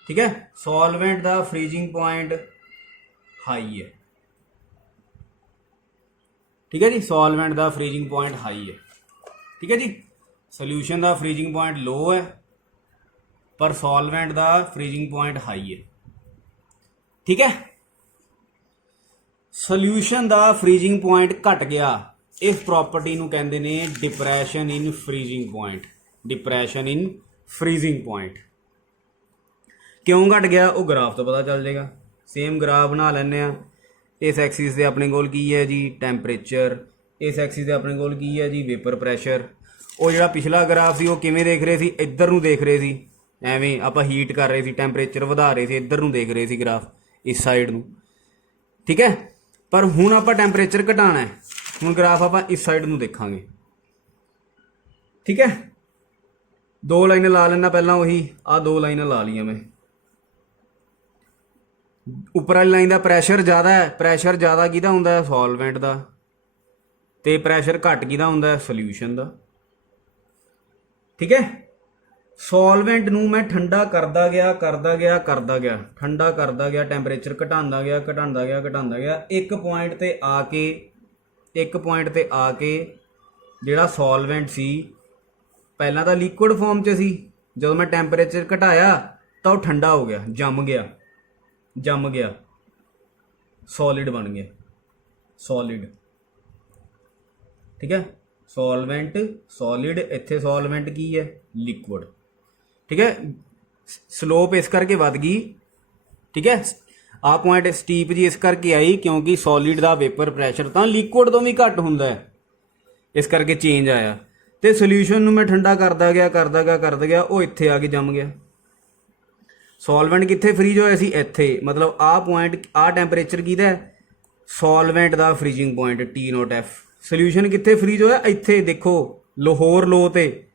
ठीक है, सॉल्वेंट का फ्रीजिंग पॉइंट हाई है। ठीक है जी। सॉल्वेंट का फ्रीजिंग पॉइंट हाई है, ठीक है जी। सोल्यूशन का फ्रीजिंग पॉइंट लो है पर सॉल्वेंट का फ्रीजिंग पॉइंट हाई है, ठीक है। सोल्यूशन का फ्रीजिंग पॉइंट घट गया, इस प्रॉपर्टी नूं कहंदे ने depression in freezing point. Depression in freezing point क्यों घट गया वो ग्राफ तो पता चल जाएगा। सेम ग्राफ बना लैने आ। इस एक्सिस से अपने कोल की है जी टैंपरेचर, इस एक्सिस से अपने कोल की है जी वेपर प्रैशर। वो जो पिछला ग्राफ से किवें देख रहे थे, इधर नूं देख रहे थे, एवें आपां हीट कर रहे थे, टैंपरेचर वधा रहे थे, इधर नूं देख रहे थे ग्राफ इस साइड नूं, ठीक है। पर हुण आपां टैंपरेचर घटाना है, हुण ग्राफ आपां इस साइड नूं देखांगे, ठीक है। दो लाइनें ला लेना पहला, वही आ दो लाइनें ला लियां मैं। उपर वाली लाइन का प्रैशर ज़्यादा है, प्रैशर ज़्यादा किहदा हुंदा है सॉल्वेंट का, ते प्रैशर घट किहदा हुंदा है सोल्यूशन का, ठीक है। सॉल्वेंट नूं मैं ठंडा करदा गया करदा गया करदा गया, ठंडा करदा गया, टैंपरेचर घटांदा गया घटांदा गया घटांदा गया, एक पॉइंट ते आके जिहड़ा सॉल्वेंट सी पहलां तां लिक्विड फॉर्म च सी, जदों मैं टैंपरेचर घटाया तो वह ठंडा हो गया, जम गया, सॉलिड बन गया, सॉलिड, ठीक है। सॉल्वेंट सॉलिड, इत्थे सॉल्वेंट की है लिक्विड, ठीक है। स्लोप इस करके वध गई, ठीक है। आ पॉइंट स्टीप जी इस करके आई क्योंकि सॉलिड का वेपर प्रैशर तो लिक्विड तो भी घट हुंदा है, इस करके चेंज आया। तो सोल्यूशन नूं मैं ठंडा करदा गया वो इत्थे आके जम गया। सॉल्वेंट कित्थे फ्रीज होया सी, इत्थे, मतलब आ पॉइंट आ टैंपरेचर किहदा है सॉल्वेंट का फ्रीजिंग पॉइंट T0F। सोल्यूशन कित्थे फ्रीज होया, इत्थे देखो लाहौर लो ते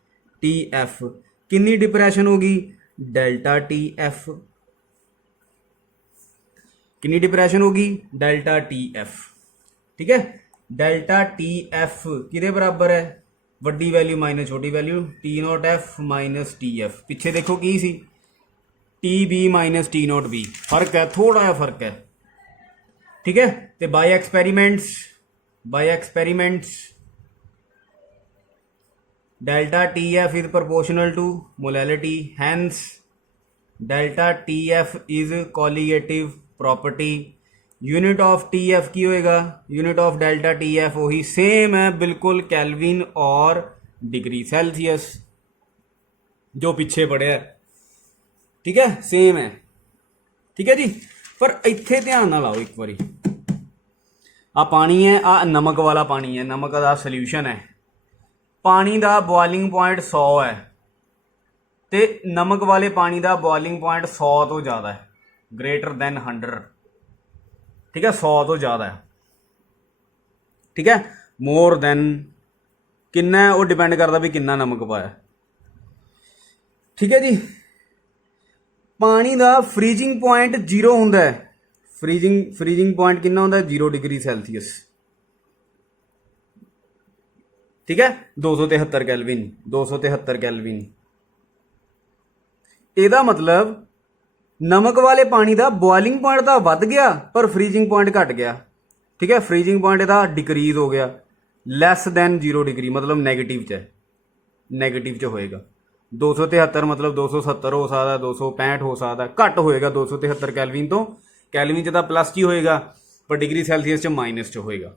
TF, कितनी डिप्रैशन होगी डेल्टा TF, कितनी डिप्रैशन होगी डेल्टा TF, ठीक है। डेल्टा TF किहदे बराबर है, वड्डी वैल्यू माइनस छोटी वैल्यू, T0F माइनस TF। पिछे देखो की सी TB माइनस T0B, फर्क है, थोड़ा जिहा फर्क है, ठीक है। तो by experiments delta TF is proportional to molality, hence delta TF is colligative property. Unit of TF की होएगा, यूनिट ऑफ डेल्टा TF वही सेम है बिल्कुल, केल्विन और डिग्री सेल्सियस जो पीछे पढ़िया है, ठीक है, सेम है, ठीक है जी। पर इत्थे ध्यान ना लाओ एक बारी, आ पानी है, आ नमक वाला पानी है, नमक का सोल्यूशन है, पानी का बॉइलिंग पॉइंट 100 है, तो नमक वाले पानी का बॉइलिंग पॉइंट 100 तो ज़्यादा है, ग्रेटर दैन 100, ठीक है, 100 तो ज़्यादा है, ठीक है। मोर दैन कितना है वो डिपेंड करता भी कितना नमक पाया, ठीक है जी। पानी का फ्रीजिंग पॉइंट 0 हुंदा है, फ्रीजिंग पॉइंट कितना हुंदा है 0 डिग्री सैल्सीयस, ठीक है। 273 कैलविन, 273 कैलविन। ਇਹਦਾ मतलब नमक वाले पानी का बॉइलिंग पॉइंट तो वध गया पर फ्रीजिंग पॉइंट घट गया, ठीक है। फ्रीजिंग पॉइंट इसका डिक्रीज हो गया, लैस दैन 0 डिग्री, मतलब नैगेटिव च है, नैगेटिव च होएगा। 273 मतलब 270 हो सकता, 265 हो सकता, घट होएगा 273 कैलविन तो, कैलविन च तो प्लस च होएगा पर डिग्री सैल्सीयस च माइनस च होएगा।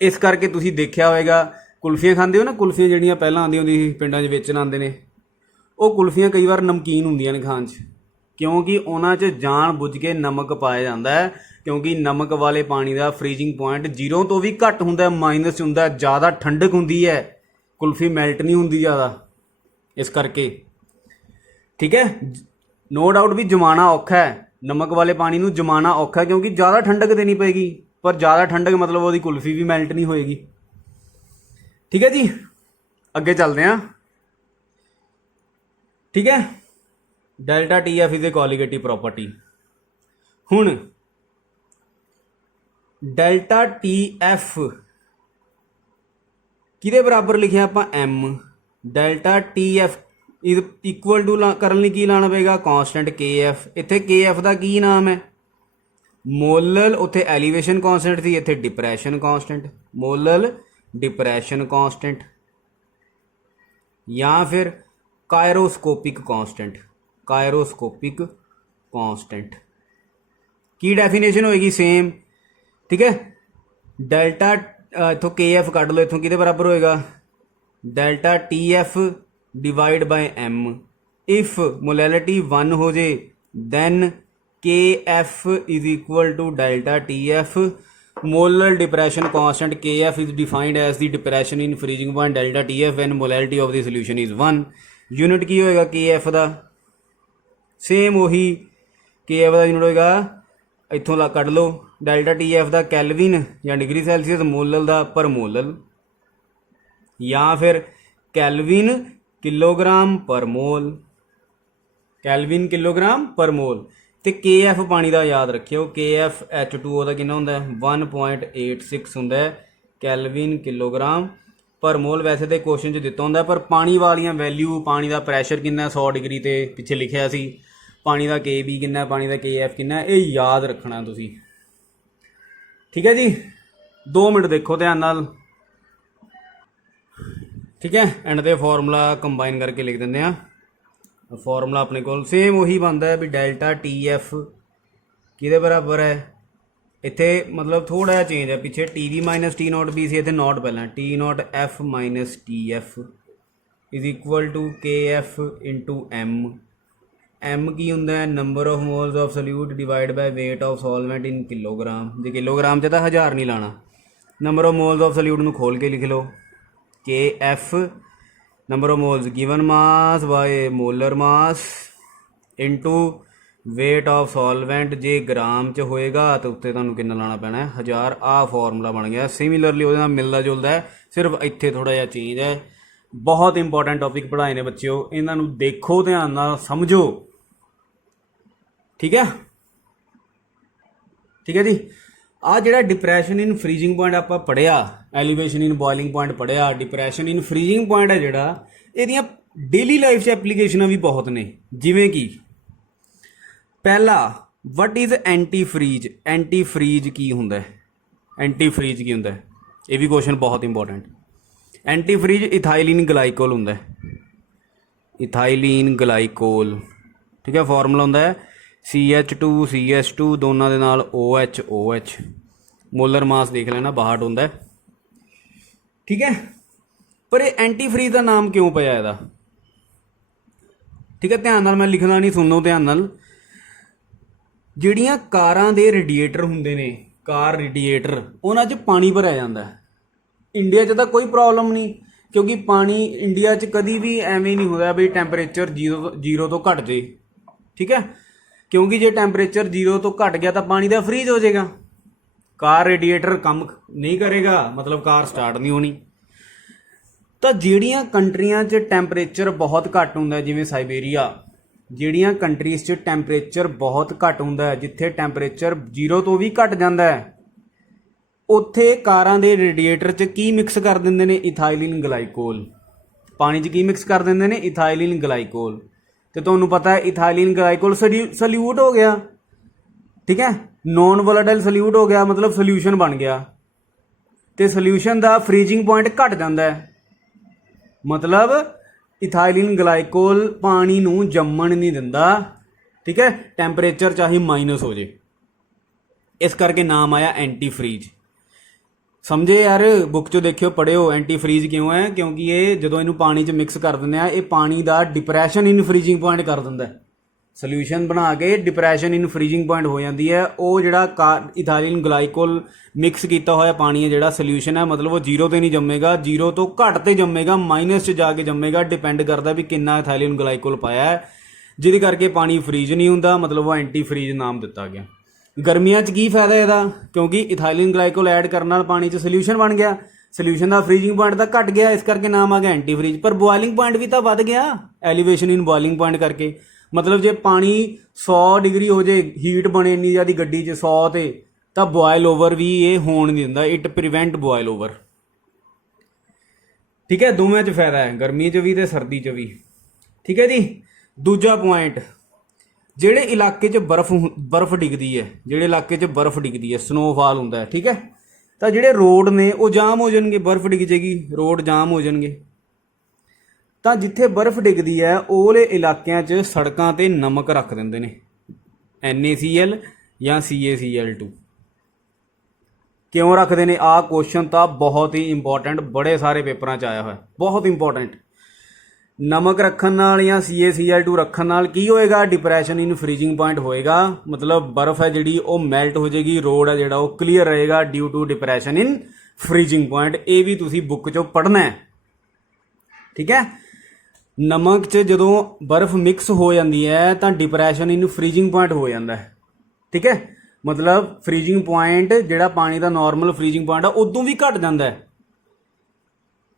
इस करके तुसीं देखिया होएगा कुल्फियां खांदे हो ना, कुल्फियां जिहड़ियां पहलां आंदियां हुंदियां सी पिंडां 'च वेचण आंदे ने, वो कुल्फियां कई बार नमकीन होंदियां ने खाण 'च, क्योंकि उन्हां 'च जान बुझ के नमक पाया जाता है, क्योंकि नमक वाले पानी का फ्रीजिंग पॉइंट 0 तो भी घट हुंदा, माइनस हुंदा, ज़्यादा ठंडक हुंदी है, कुल्फी मैल्ट नहीं हुंदी ज़्यादा, इस करके, ठीक है। नो डाउट भी जमाना औखा है, नमक वाले पानी नूं जमाना औखा है क्योंकि ज़्यादा ठंडक देनी पेगी, पर ज़्यादा ठंडक मतलब वो कुल्फी भी मैल्ट नहीं होएगी, ठीक है जी। अगे चलते हैं, ठीक है। Delta TF is a colligative property. हुण डेल्टा TF किहदे बराबर लिखे आपां M, delta TF is equal to करन लई की लाना पेगा कांस्टेंट KF। इत्थे KF का की नाम है, ਮੋਲਲ ਉੱਥੇ ਐਲੀਵੇਸ਼ਨ ਕਾਂਸਟੈਂਟ ਸੀ, ਇੱਥੇ ਡਿਪਰੈਸ਼ਨ ਕਾਂਸਟੈਂਟ, ਮੋਲਲ ਡਿਪਰੈਸ਼ਨ ਕਾਂਸਟੈਂਟ ਜਾਂ ਫਿਰ ਕਾਇਰੋਸਕੋਪਿਕ ਕਾਂਸਟੈਂਟ, ਕਾਇਰੋਸਕੋਪਿਕ ਕਾਂਸਟੈਂਟ। ਕੀ ਡੈਫੀਨੇਸ਼ਨ ਹੋਏਗੀ? ਸੇਮ, ਠੀਕ ਹੈ। ਡੈਲਟਾ ਇੱਥੋਂ ਕੇ ਐਫ ਕੱਢ ਲਓ, ਇੱਥੋਂ ਕਿਹਦੇ ਬਰਾਬਰ ਹੋਏਗਾ? Delta T F divide by M. If molality 1 ਹੋ ਜੇ then kf is equal to delta tf. Molar depression constant kf is defined as the depression in freezing point delta tf when molality of the solution is 1. Unit की होएगा kf ਦਾ? Same वही kf ਦਾ unit होएगा, इत्थों ला cut लो, delta tf ਦਾ kelvin या degree Celsius, molal ਦਾ पर molal या फिर kelvin kilogram पर मोल, कैलविन किलोग्राम पर मोल। तो के एफ पानी का याद रखियो, के एफ H2O का कितना होंगे? 1.86 होंगे कैलविन किलोग्राम पर मोल। वैसे तो क्वेश्चन दिता होंगे पर पानी वाली वैल्यू, पानी का प्रैशर कितना 100 डिग्री ते पिछे लिखा सी, पानी का के बी कितना, पानी का के एफ कितना, ये याद रखना तुसी, ठीक है जी। 2 मिनट देखो ध्यान नाल, ठीक है। एंड दे फॉर्मूला कंबाइन करके लिख देंगे हैं। फॉर्मूला अपने को सेम वही बनता है भी डेल्टा टी एफ कि बराबर है, इतने मतलब थोड़ा जिहा चेंज है, पिछे T V minus T naught B C, इतने नॉट पहला T naught F minus T F is equal to K F into M. M की होंगे number of moles of solute divide by weight of solvent in kilogram. जो kilogram से तो 1000 नहीं लाना, number of moles of solute में खोल के लिख लो, K F number of moles given mass by molar mass into weight of solvent. जे ग्राम च होएगा तो उत्ते तुहानूं कितना लाना पैना है? 1000। आ फॉर्मूला बन गया। सिमिलरली वो मिलता जुलता है, सिर्फ इत्थे थोड़ा जिहा चेंज है। बहुत इंपॉर्टेंट टॉपिक पढ़ाए ने बच्चों, इन्हों देखो ध्यान नाल समझो, ठीक है, ठीक है जी। आ जिहड़ा डिप्रैशन इन फ्रीजिंग पॉइंट आपां पढ़िया, एलीवेशन इन बॉइलिंग पॉइंट पढ़िया, डिप्रैशन इन फ्रीजिंग पॉइंट है जिहड़ा, इहदियां डेली लाइफ च एप्लीकेशन भी बहुत ने। जिवें कि पहला, what is antifreeze? Antifreeze की हुंदा है? एंटी फ्रीज की हुंदा है? ये भी क्वेश्चन बहुत important. Antifreeze ethylene glycol हुंदा है, इथाइलिन ग्लाइकोल, ठीक है। फॉर्मूला हुंदा है CH2 दोनों के नाल OH। मोलर मास देख लेना 62 होंदा है, ठीक है। पर ये एंटी फ्रीज का नाम क्यों पाया ਇਹਦਾ? ठीक है, ध्यान नाल मैं लिखना नहीं, सुनो ध्यान नाल। ਜਿਹੜੀਆਂ ਕਾਰਾਂ ਦੇ ਰੇਡੀਏਟਰ ਹੁੰਦੇ ਨੇ, ਕਾਰ ਰੇਡੀਏਟਰ, ਉਹਨਾਂ 'ਚ ਪਾਣੀ ਭਰਿਆ ਜਾਂਦਾ ਹੈ। ਇੰਡੀਆ 'ਚ ਤਾਂ ਕੋਈ ਪ੍ਰੋਬਲਮ ਨਹੀਂ, ਕਿਉਂਕਿ ਪਾਣੀ ਇੰਡੀਆ 'ਚ ਕਦੀ ਵੀ ਐਵੇਂ ਨਹੀਂ ਹੁੰਦਾ ਵੀ ਟੈਂਪਰੇਚਰ ਜ਼ੀਰੋ ਤੋਂ ਘਟ ਜੇ, ਠੀਕ ਹੈ। क्योंकि जो टैंपरेचर 0 तो घट गया तो पानी का फ्रीज हो जाएगा, कार रेडिएटर काम नहीं करेगा, मतलब कार स्टार्ट नहीं होनी। तो जिहड़ियां कंट्रियां च टैंपरेचर बहुत घट हुंदा है, जिवें साइबेरिया, जिहड़ियां कंट्रीज च टैंपरेचर बहुत घट हुंदा है, जिथे टैंपरेचर 0 तो भी घट जाता है, उत्थे कारां दे रेडिएटर च की मिक्स कर दिंदे ने? Ethylene glycol. पानी च की मिक्स कर दिंदे ने? Ethylene glycol. तो तुहानूं पता है इथाइलिन ग्लाइकोल सल्यूट हो गया, ठीक है, नॉन वोलेटाइल सल्यूट हो गया, मतलब सोल्यूशन बन गया। तो सोल्यूशन का फ्रीजिंग पॉइंट घट जाता है, मतलब इथाइलिन ग्लाइकोल पानी नूं जम्मण नहीं दिंदा, ठीक है, टैंपरेचर चाहे माइनस हो जाए। इस करके नाम आया एंटी फ्रीज। समझे यार, बुक चो देखियो पढ़ियो एंटी फ्रीज क्यों है? क्योंकि ये जो इनू पानी च मिक्स कर देंगे, ये पानी का डिप्रैशन इन फ्रीजिंग पॉइंट कर देंगे, सोल्यूशन बना के डिप्रैशन इन फ्रीजिंग पॉइंट हो जाती है। वो जोड़ा इथाइलिन ग्लाइकोल मिक्स किया हुआ पानी है, जोड़ा सोल्यूशन है, मतलब वो 0 तो नहीं जमेगा, 0 तो घट तो जमेगा, माइनस च जाके जमेगा। डिपेंड करता भी कितना इथाइलिन ग्लाइकोल पाया है, जिहदे करके पानी फ्रीज नहीं होंदा, मतलब वो एंटी फ्रीज नाम दिता गया। गर्मियों च की फायदा इसदा? क्योंकि इथाइलिन ग्लाइकोल ऐड करने नाल पानी च सोल्यूशन बन गया, सोल्यूशन का फ्रीजिंग पॉइंट तो घट गया, इस करके नाम आ गया एंटी फ्रीज। पर बॉइलिंग पॉइंट भी तो वध गया एलीवेशन इन बॉइलिंग पॉइंट करके, मतलब जे पानी 100 डिग्री हो जाए, हीट बने इन्नी ज़्यादा गड्डी 'च 100 ते, तो बॉयल ओवर भी ये होण नहीं दिंदा, इट प्रिवेंट बॉयल ओवर, ठीक है। दोवें च फायदा है, गर्मी च भी ते सर्दी च भी, ठीक है जी। दूजा पॉइंट, ਜਿਹੜੇ ਇਲਾਕੇ 'ਚ ਬਰਫ਼ ਡਿੱਗਦੀ ਹੈ, ਜਿਹੜੇ ਇਲਾਕੇ 'ਚ ਬਰਫ਼ ਡਿੱਗਦੀ ਹੈ, ਸਨੋਫਾਲ ਹੁੰਦਾ ਹੈ, ਠੀਕ ਹੈ, ਤਾਂ ਜਿਹੜੇ ਰੋਡ ਨੇ ਉਹ ਜਾਮ ਹੋ ਜਾਣਗੇ, ਬਰਫ਼ ਡਿੱਗ ਜੇਗੀ, ਰੋਡ ਜਾਮ ਹੋ ਜਾਣਗੇ। ਤਾਂ ਜਿੱਥੇ ਬਰਫ਼ ਡਿੱਗਦੀ ਹੈ ਉਹਲੇ ਇਲਾਕਿਆਂ 'ਚ ਸੜਕਾਂ 'ਤੇ ਨਮਕ ਰੱਖ ਦਿੰਦੇ ਨੇ, NaCl ਜਾਂ CaCl2। ਕਿਉਂ ਰੱਖਦੇ ਨੇ? ਆਹ ਕੁਐਸਚਨ ਤਾਂ ਬਹੁਤ ਹੀ ਇੰਪੋਰਟੈਂਟ, ਬੜੇ ਸਾਰੇ ਪੇਪਰਾਂ 'ਚ ਆਇਆ ਹੋਇਆ, ਬਹੁਤ ਇੰਪੋਰਟੈਂਟ। ਨਮਕ ਰੱਖਣ ਨਾਲ ਜਾਂ CaCl2 ਰੱਖਣ ਨਾਲ ਕੀ ਹੋਏਗਾ? ਡਿਪਰੈਸ਼ਨ ਇਨ ਫਰੀਜ਼ਿੰਗ ਪੁਆਇੰਟ ਹੋਏਗਾ, ਮਤਲਬ ਬਰਫ਼ ਹੈ ਜਿਹੜੀ ਉਹ ਮੈਲਟ ਹੋ ਜਾਏਗੀ, ਰੋਡ ਹੈ ਜਿਹੜਾ ਉਹ ਕਲੀਅਰ ਰਹੇਗਾ due to depression in freezing point. ਇਹ ਵੀ ਤੁਸੀਂ ਬੁੱਕ 'ਚੋਂ ਪੜ੍ਹਨਾ ਹੈ, ਠੀਕ ਹੈ। ਨਮਕ 'ਚ ਜਦੋਂ ਬਰਫ਼ ਮਿਕਸ ਹੋ ਜਾਂਦੀ ਹੈ ਤਾਂ ਡਿਪਰੈਸ਼ਨ ਇਨ ਫਰੀਜ਼ਿੰਗ ਪੁਆਇੰਟ ਹੋ ਜਾਂਦਾ ਹੈ, ਠੀਕ ਹੈ। ਮਤਲਬ ਫਰੀਜ਼ਿੰਗ ਪੁਆਇੰਟ ਜਿਹੜਾ ਪਾਣੀ ਦਾ ਨਾਰਮਲ ਫਰੀਜ਼ਿੰਗ ਪੁਆਇੰਟ ਆ ਉਦੋਂ ਵੀ ਘਟ ਜਾਂਦਾ ਹੈ,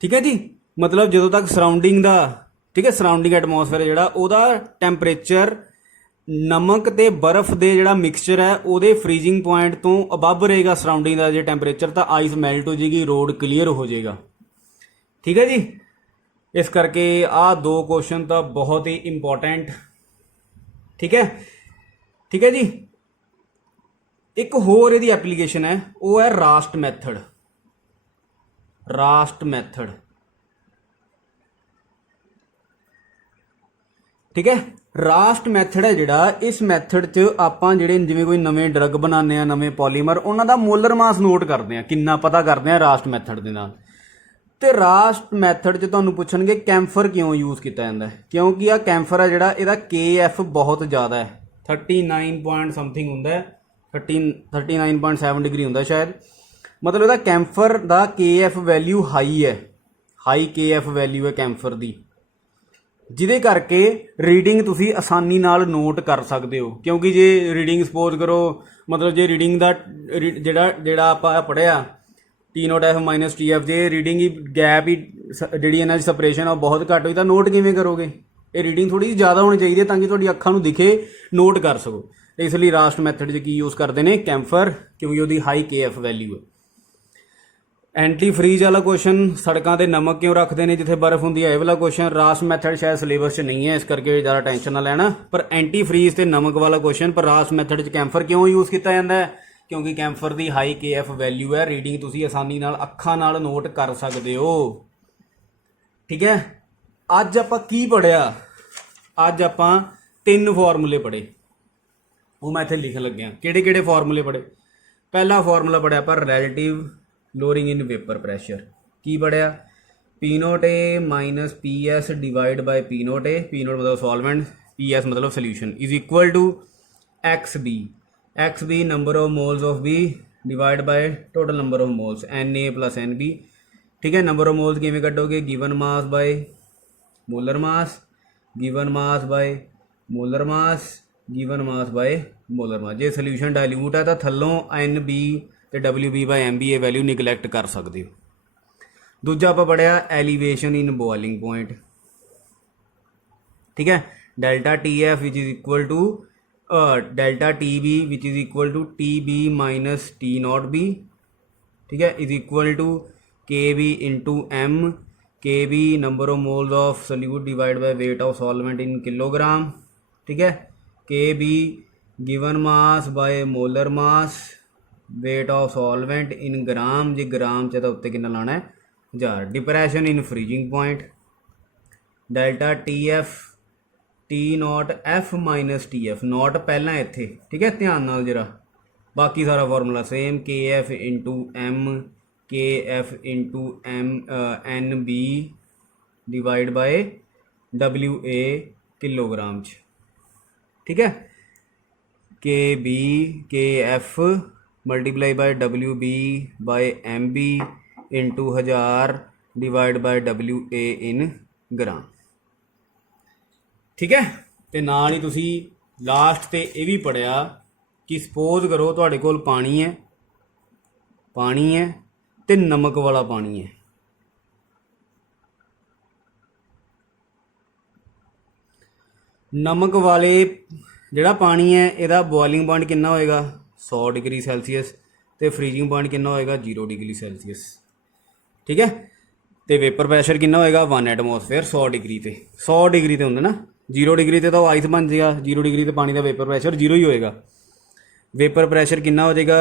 ਠੀਕ ਹੈ ਜੀ। ਮਤਲਬ ਜਦੋਂ ਤੱਕ ਸਰਾਊਂਡਿੰਗ ਦਾ, ਠੀਕ ਹੈ, ਸਰਾਊਂਡਿੰਗ ਐਟਮੋਸਫੇਅਰ ਜਿਹੜਾ ਉਹਦਾ ਟੈਂਪਰੇਚਰ ਨਮਕ ਤੇ ਬਰਫ਼ ਦੇ ਜਿਹੜਾ ਮਿਕਸਚਰ ਹੈ ਉਹਦੇ ਫਰੀਜ਼ਿੰਗ ਪੁਆਇੰਟ ਤੋਂ ਅਬਵ ਰਹੇਗਾ ਸਰਾਊਂਡਿੰਗ ਦਾ ਜੇ ਟੈਂਪਰੇਚਰ, ਤਾਂ ਆਈਸ ਮੈਲਟ ਹੋ ਜਾਏਗੀ, ਰੋਡ ਕਲੀਅਰ ਹੋ ਜਾਏਗਾ, ਠੀਕ ਹੈ ਜੀ। ਇਸ ਕਰਕੇ ਆਹ ਦੋ ਕੁਐਸਚਨ ਤਾਂ ਬਹੁਤ ਹੀ ਇੰਪੋਰਟੈਂਟ, ਠੀਕ ਹੈ, ਠੀਕ ਹੈ ਜੀ। ਇੱਕ ਹੋਰ ਇਹਦੀ ਐਪਲੀਕੇਸ਼ਨ ਹੈ, ਉਹ ਹੈ ਰਾਸਟ ਮੈਥਡ। ਰਾਸਟ ਮੈਥਡ, ਠੀਕ ਹੈ। ਰਾਸਟ ਮੈਥਡ ਹੈ ਜਿਹੜਾ, ਇਸ ਮੈਥਡ 'ਚ ਆਪਾਂ ਜਿਹੜੇ ਜਿਵੇਂ ਕੋਈ ਨਵੇਂ ਡਰੱਗ ਬਣਾਉਂਦੇ ਆ, ਨਵੇਂ ਪੋਲੀਮਰ, ਉਹਨਾਂ ਦਾ ਮੋਲਰ ਮਾਸ ਨੋਟ ਕਰਦੇ ਆ, ਕਿੰਨਾ ਪਤਾ ਕਰਦੇ ਆ ਰਾਸਟ ਮੈਥਡ ਦੇ ਨਾਲ। ਤੇ ਰਾਸਟ ਮੈਥਡ 'ਚ ਤੁਹਾਨੂੰ ਪੁੱਛਣਗੇ ਕੈਂਫਰ ਕਿਉਂ ਯੂਜ਼ ਕੀਤਾ ਜਾਂਦਾ ਹੈ? ਕਿਉਂਕਿ ਆ ਕੈਂਫਰ ਹੈ ਜਿਹੜਾ, ਇਹਦਾ KF ਬਹੁਤ ਜ਼ਿਆਦਾ ਹੈ, 39 ਪੁਆਇੰਟ ਸਮਥਿੰਗ ਹੁੰਦਾ ਹੈ, 39.7 ਡਿਗਰੀ ਹੁੰਦਾ ਸ਼ਾਇਦ। ਮਤਲਬ ਇਹਦਾ ਕੈਂਫਰ ਦਾ KF ਵੈਲਿਊ ਹਾਈ ਹੈ, ਹਾਈ KF ਵੈਲਿਊ ਹੈ ਕੈਂਫਰ ਦੀ, ਜਿਹਦੇ ਕਰਕੇ ਰੀਡਿੰਗ ਤੁਸੀਂ ਆਸਾਨੀ ਨਾਲ ਨੋਟ ਕਰ ਸਕਦੇ ਹੋ। ਕਿਉਂਕਿ ਜੇ ਰੀਡਿੰਗ ਸਪੋਜ਼ ਕਰੋ, ਮਤਲਬ ਜੇ ਰੀਡਿੰਗ ਦਾ ਜਿਹੜਾ ਆਪਾਂ ਪੜ੍ਹਿਆ T0F - TF, ਜੇ ਰੀਡਿੰਗ ਹੀ ਗੈਪ ਹੀ ਜਿਹੜੀ ਇਹਨਾਂ ਦੀ ਸਪਰੇਸ਼ਨ ਆ ਉਹ ਬਹੁਤ ਘੱਟ ਹੋਈ ਤਾਂ ਨੋਟ ਕਿਵੇਂ ਕਰੋਗੇ? ਇਹ ਰੀਡਿੰਗ ਥੋੜੀ ਜਿਹੀ ਜ਼ਿਆਦਾ ਹੋਣੀ ਚਾਹੀਦੀ ਹੈ ਤਾਂ ਕਿ ਤੁਹਾਡੀ ਅੱਖਾਂ ਨੂੰ ਦਿਖੇ, ਨੋਟ ਕਰ ਸਕੋ। ਇਸ ਲਈ ਰਾਸਟ ਮੈਥਡ 'ਚ ਕੀ ਯੂਜ਼ ਕਰਦੇ ਨੇ? ਕੈਂਫਰ, ਕਿਉਂਕਿ ਉਹਦੀ ਹਾਈ KF ਵੈਲਿਊ ਹੈ। ਐਂਟੀ ਫਰੀਜ਼ ਵਾਲਾ ਕੁਐਸਚਨ, ਸੜਕਾਂ 'ਤੇ ਨਮਕ ਕਿਉਂ ਰੱਖਦੇ ਨੇ ਜਿੱਥੇ ਬਰਫ਼ ਹੁੰਦੀ ਹੈ, ਇਹ ਵਾਲਾ ਕੁਐਸਚਨ ਰਾਸਟ ਮੈਥਡ ਸ਼ਾਇਦ ਸਿਲੇਬਸ 'ਚ ਨਹੀਂ ਹੈ, ਇਸ ਕਰਕੇ ਜ਼ਿਆਦਾ ਟੈਨਸ਼ਨ ਨਾ ਲੈਣਾ। ਪਰ ਐਂਟੀ ਫਰੀਜ਼ ਤੇ ਨਮਕ ਵਾਲਾ ਕੁਐਸਚਨ, ਪਰ ਰਾਸਟ ਮੈਥਡ 'ਚ ਕੈਂਫਰ ਕਿਉਂ ਯੂਜ਼ ਕੀਤਾ ਜਾਂਦਾ ਹੈ? ਕਿਉਂਕਿ ਕੈਂਫਰ ਦੀ ਹਾਈ KF ਵੈਲਿਊ ਹੈ, ਰੀਡਿੰਗ ਤੁਸੀਂ ਆਸਾਨੀ ਨਾਲ ਅੱਖਾਂ ਨਾਲ ਨੋਟ ਕਰ ਸਕਦੇ ਹੋ, ਠੀਕ ਹੈ। ਅੱਜ ਆਪਾਂ ਕੀ ਪੜ੍ਹਿਆ? ਅੱਜ ਆਪਾਂ 3 ਫਾਰਮੂਲੇ ਪੜ੍ਹੇ, ਉਹ ਮੈਂ ਇੱਥੇ ਲਿਖਣ ਲੱਗਿਆ। ਕਿਹੜੇ ਕਿਹੜੇ ਫਾਰਮੂਲੇ ਪੜ੍ਹੇ? ਪਹਿਲਾ ਫਾਰਮੂਲਾ ਪੜ੍ਹਿਆ ਆਪਾਂ relative lowering in vapour pressure. ਕੀ ਪੜ੍ਹਿਆ? P0A - PS divide by P0A, P0 ਮਤਲਬ ਸੋਲਵੈਂਟ, PS ਮਤਲਬ solution, is equal to XB number of moles of B divide by total number of moles, Na + NB, ਠੀਕ ਹੈ। Number of moles ਕਿਵੇਂ ਕੱਢੋਗੇ? Given mass by molar mass, given mass by molar mass, given mass by molar mass. ਜੇ solution dilute ਹੈ ਤਾਂ ਥੱਲੋਂ NB ਤੇ WB/MB ਇਹ ਵੈਲਿਊ ਨਿਗਲੈਕਟ ਕਰ ਸਕਦੇ ਹੋ। ਦੂਜਾ ਆਪਾਂ ਪੜ੍ਹਿਆ ਐਲੀਵੇਸ਼ਨ ਇਨ ਬੋਇਲਿੰਗ ਪੁਆਇੰਟ, ਠੀਕ ਹੈ। ਡੈਲਟਾ TF ਵਿਚ is equal to delta TB ਵਿਚ is equal to TB - T0B, ਠੀਕ ਹੈ, is equal to KB into M, KB number of moles of solute divide by weight of solvent in kilogram, ਠੀਕ ਹੈ। KB given mass by molar mass, weight of solvent in gram, जे gram च तो उत्ते कितना लाना है 1000। Depression in freezing point, delta TF T0F - TF, not पहला इत्थे, ठीक है, ध्यान नाल जरा। बाकी सारा formula same, KF into M, KF into NB divide by WA kilogram च, ठीक है। KB KF multiply by WB/MB into 1000 divide by WA इन ग्राम, ठीक है। तो नाल ही तुसी लास्ट ते ये भी पढ़िया कि सपोज करो तुहाडे कोल पानी है ते नमक वाला पानी है, नमक वाले जिहड़ा पानी है इहदा बॉइलिंग पॉइंट कितना होएगा 100 डिग्री सैल्सीयस, तो फ्रीजिंग पॉइंट कितना होएगा 0 डिग्री सैल्सीयस, ठीक है। तो वेपर प्रैशर कितना होएगा 1 एटमोसफेयर 100 डिग्री ते 100 डिग्री ते होंदा ना, 0 डिग्री ते तो आइस बन जाएगा, 0 डिग्री ते पानी का वेपर प्रैशर 0 ही होएगा। वेपर प्रैशर कितना हो जाएगा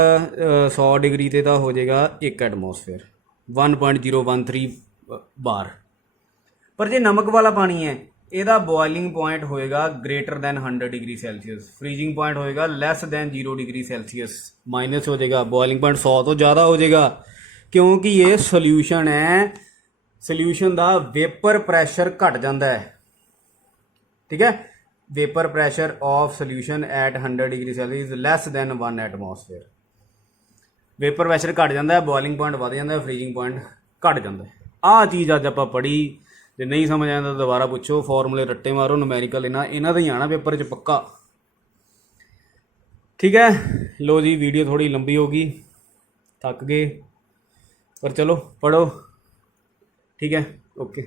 100 डिग्री ते तो हो जाएगा 1 एटमोसफेयर 1.013 बार। पर जो नमक वाला पानी है ਇਹਦਾ बॉइलिंग पॉइंट होएगा greater than 100 degree Celsius, freezing point होएगा less than 0 degree Celsius, minus हो जाएगा, बॉइलिंग पॉइंट 100 तो ज़्यादा हो जाएगा क्योंकि ये सोल्यूशन है। सोल्यूशन का वेपर प्रैशर घट जाता है, ठीक है। Vapour pressure of solution at 100 degree Celsius less than 1 atmosphere. वेपर प्रैशर घट जाता है, बॉइलिंग पॉइंट वध जाता है, फ्रीजिंग पॉइंट घट जाता है। आह चीज़ अज आप पढ़ी, जो नहीं समझ आया तो दोबारा पूछो, फॉर्मूले रट्टे मारो, नुमैरिकल इन्हां दा ही आना पेपर च पक्का, ठीक है। लो जी वीडियो थोड़ी लंबी होगी, थक गए, पर चलो पढ़ो, ठीक है, ओके।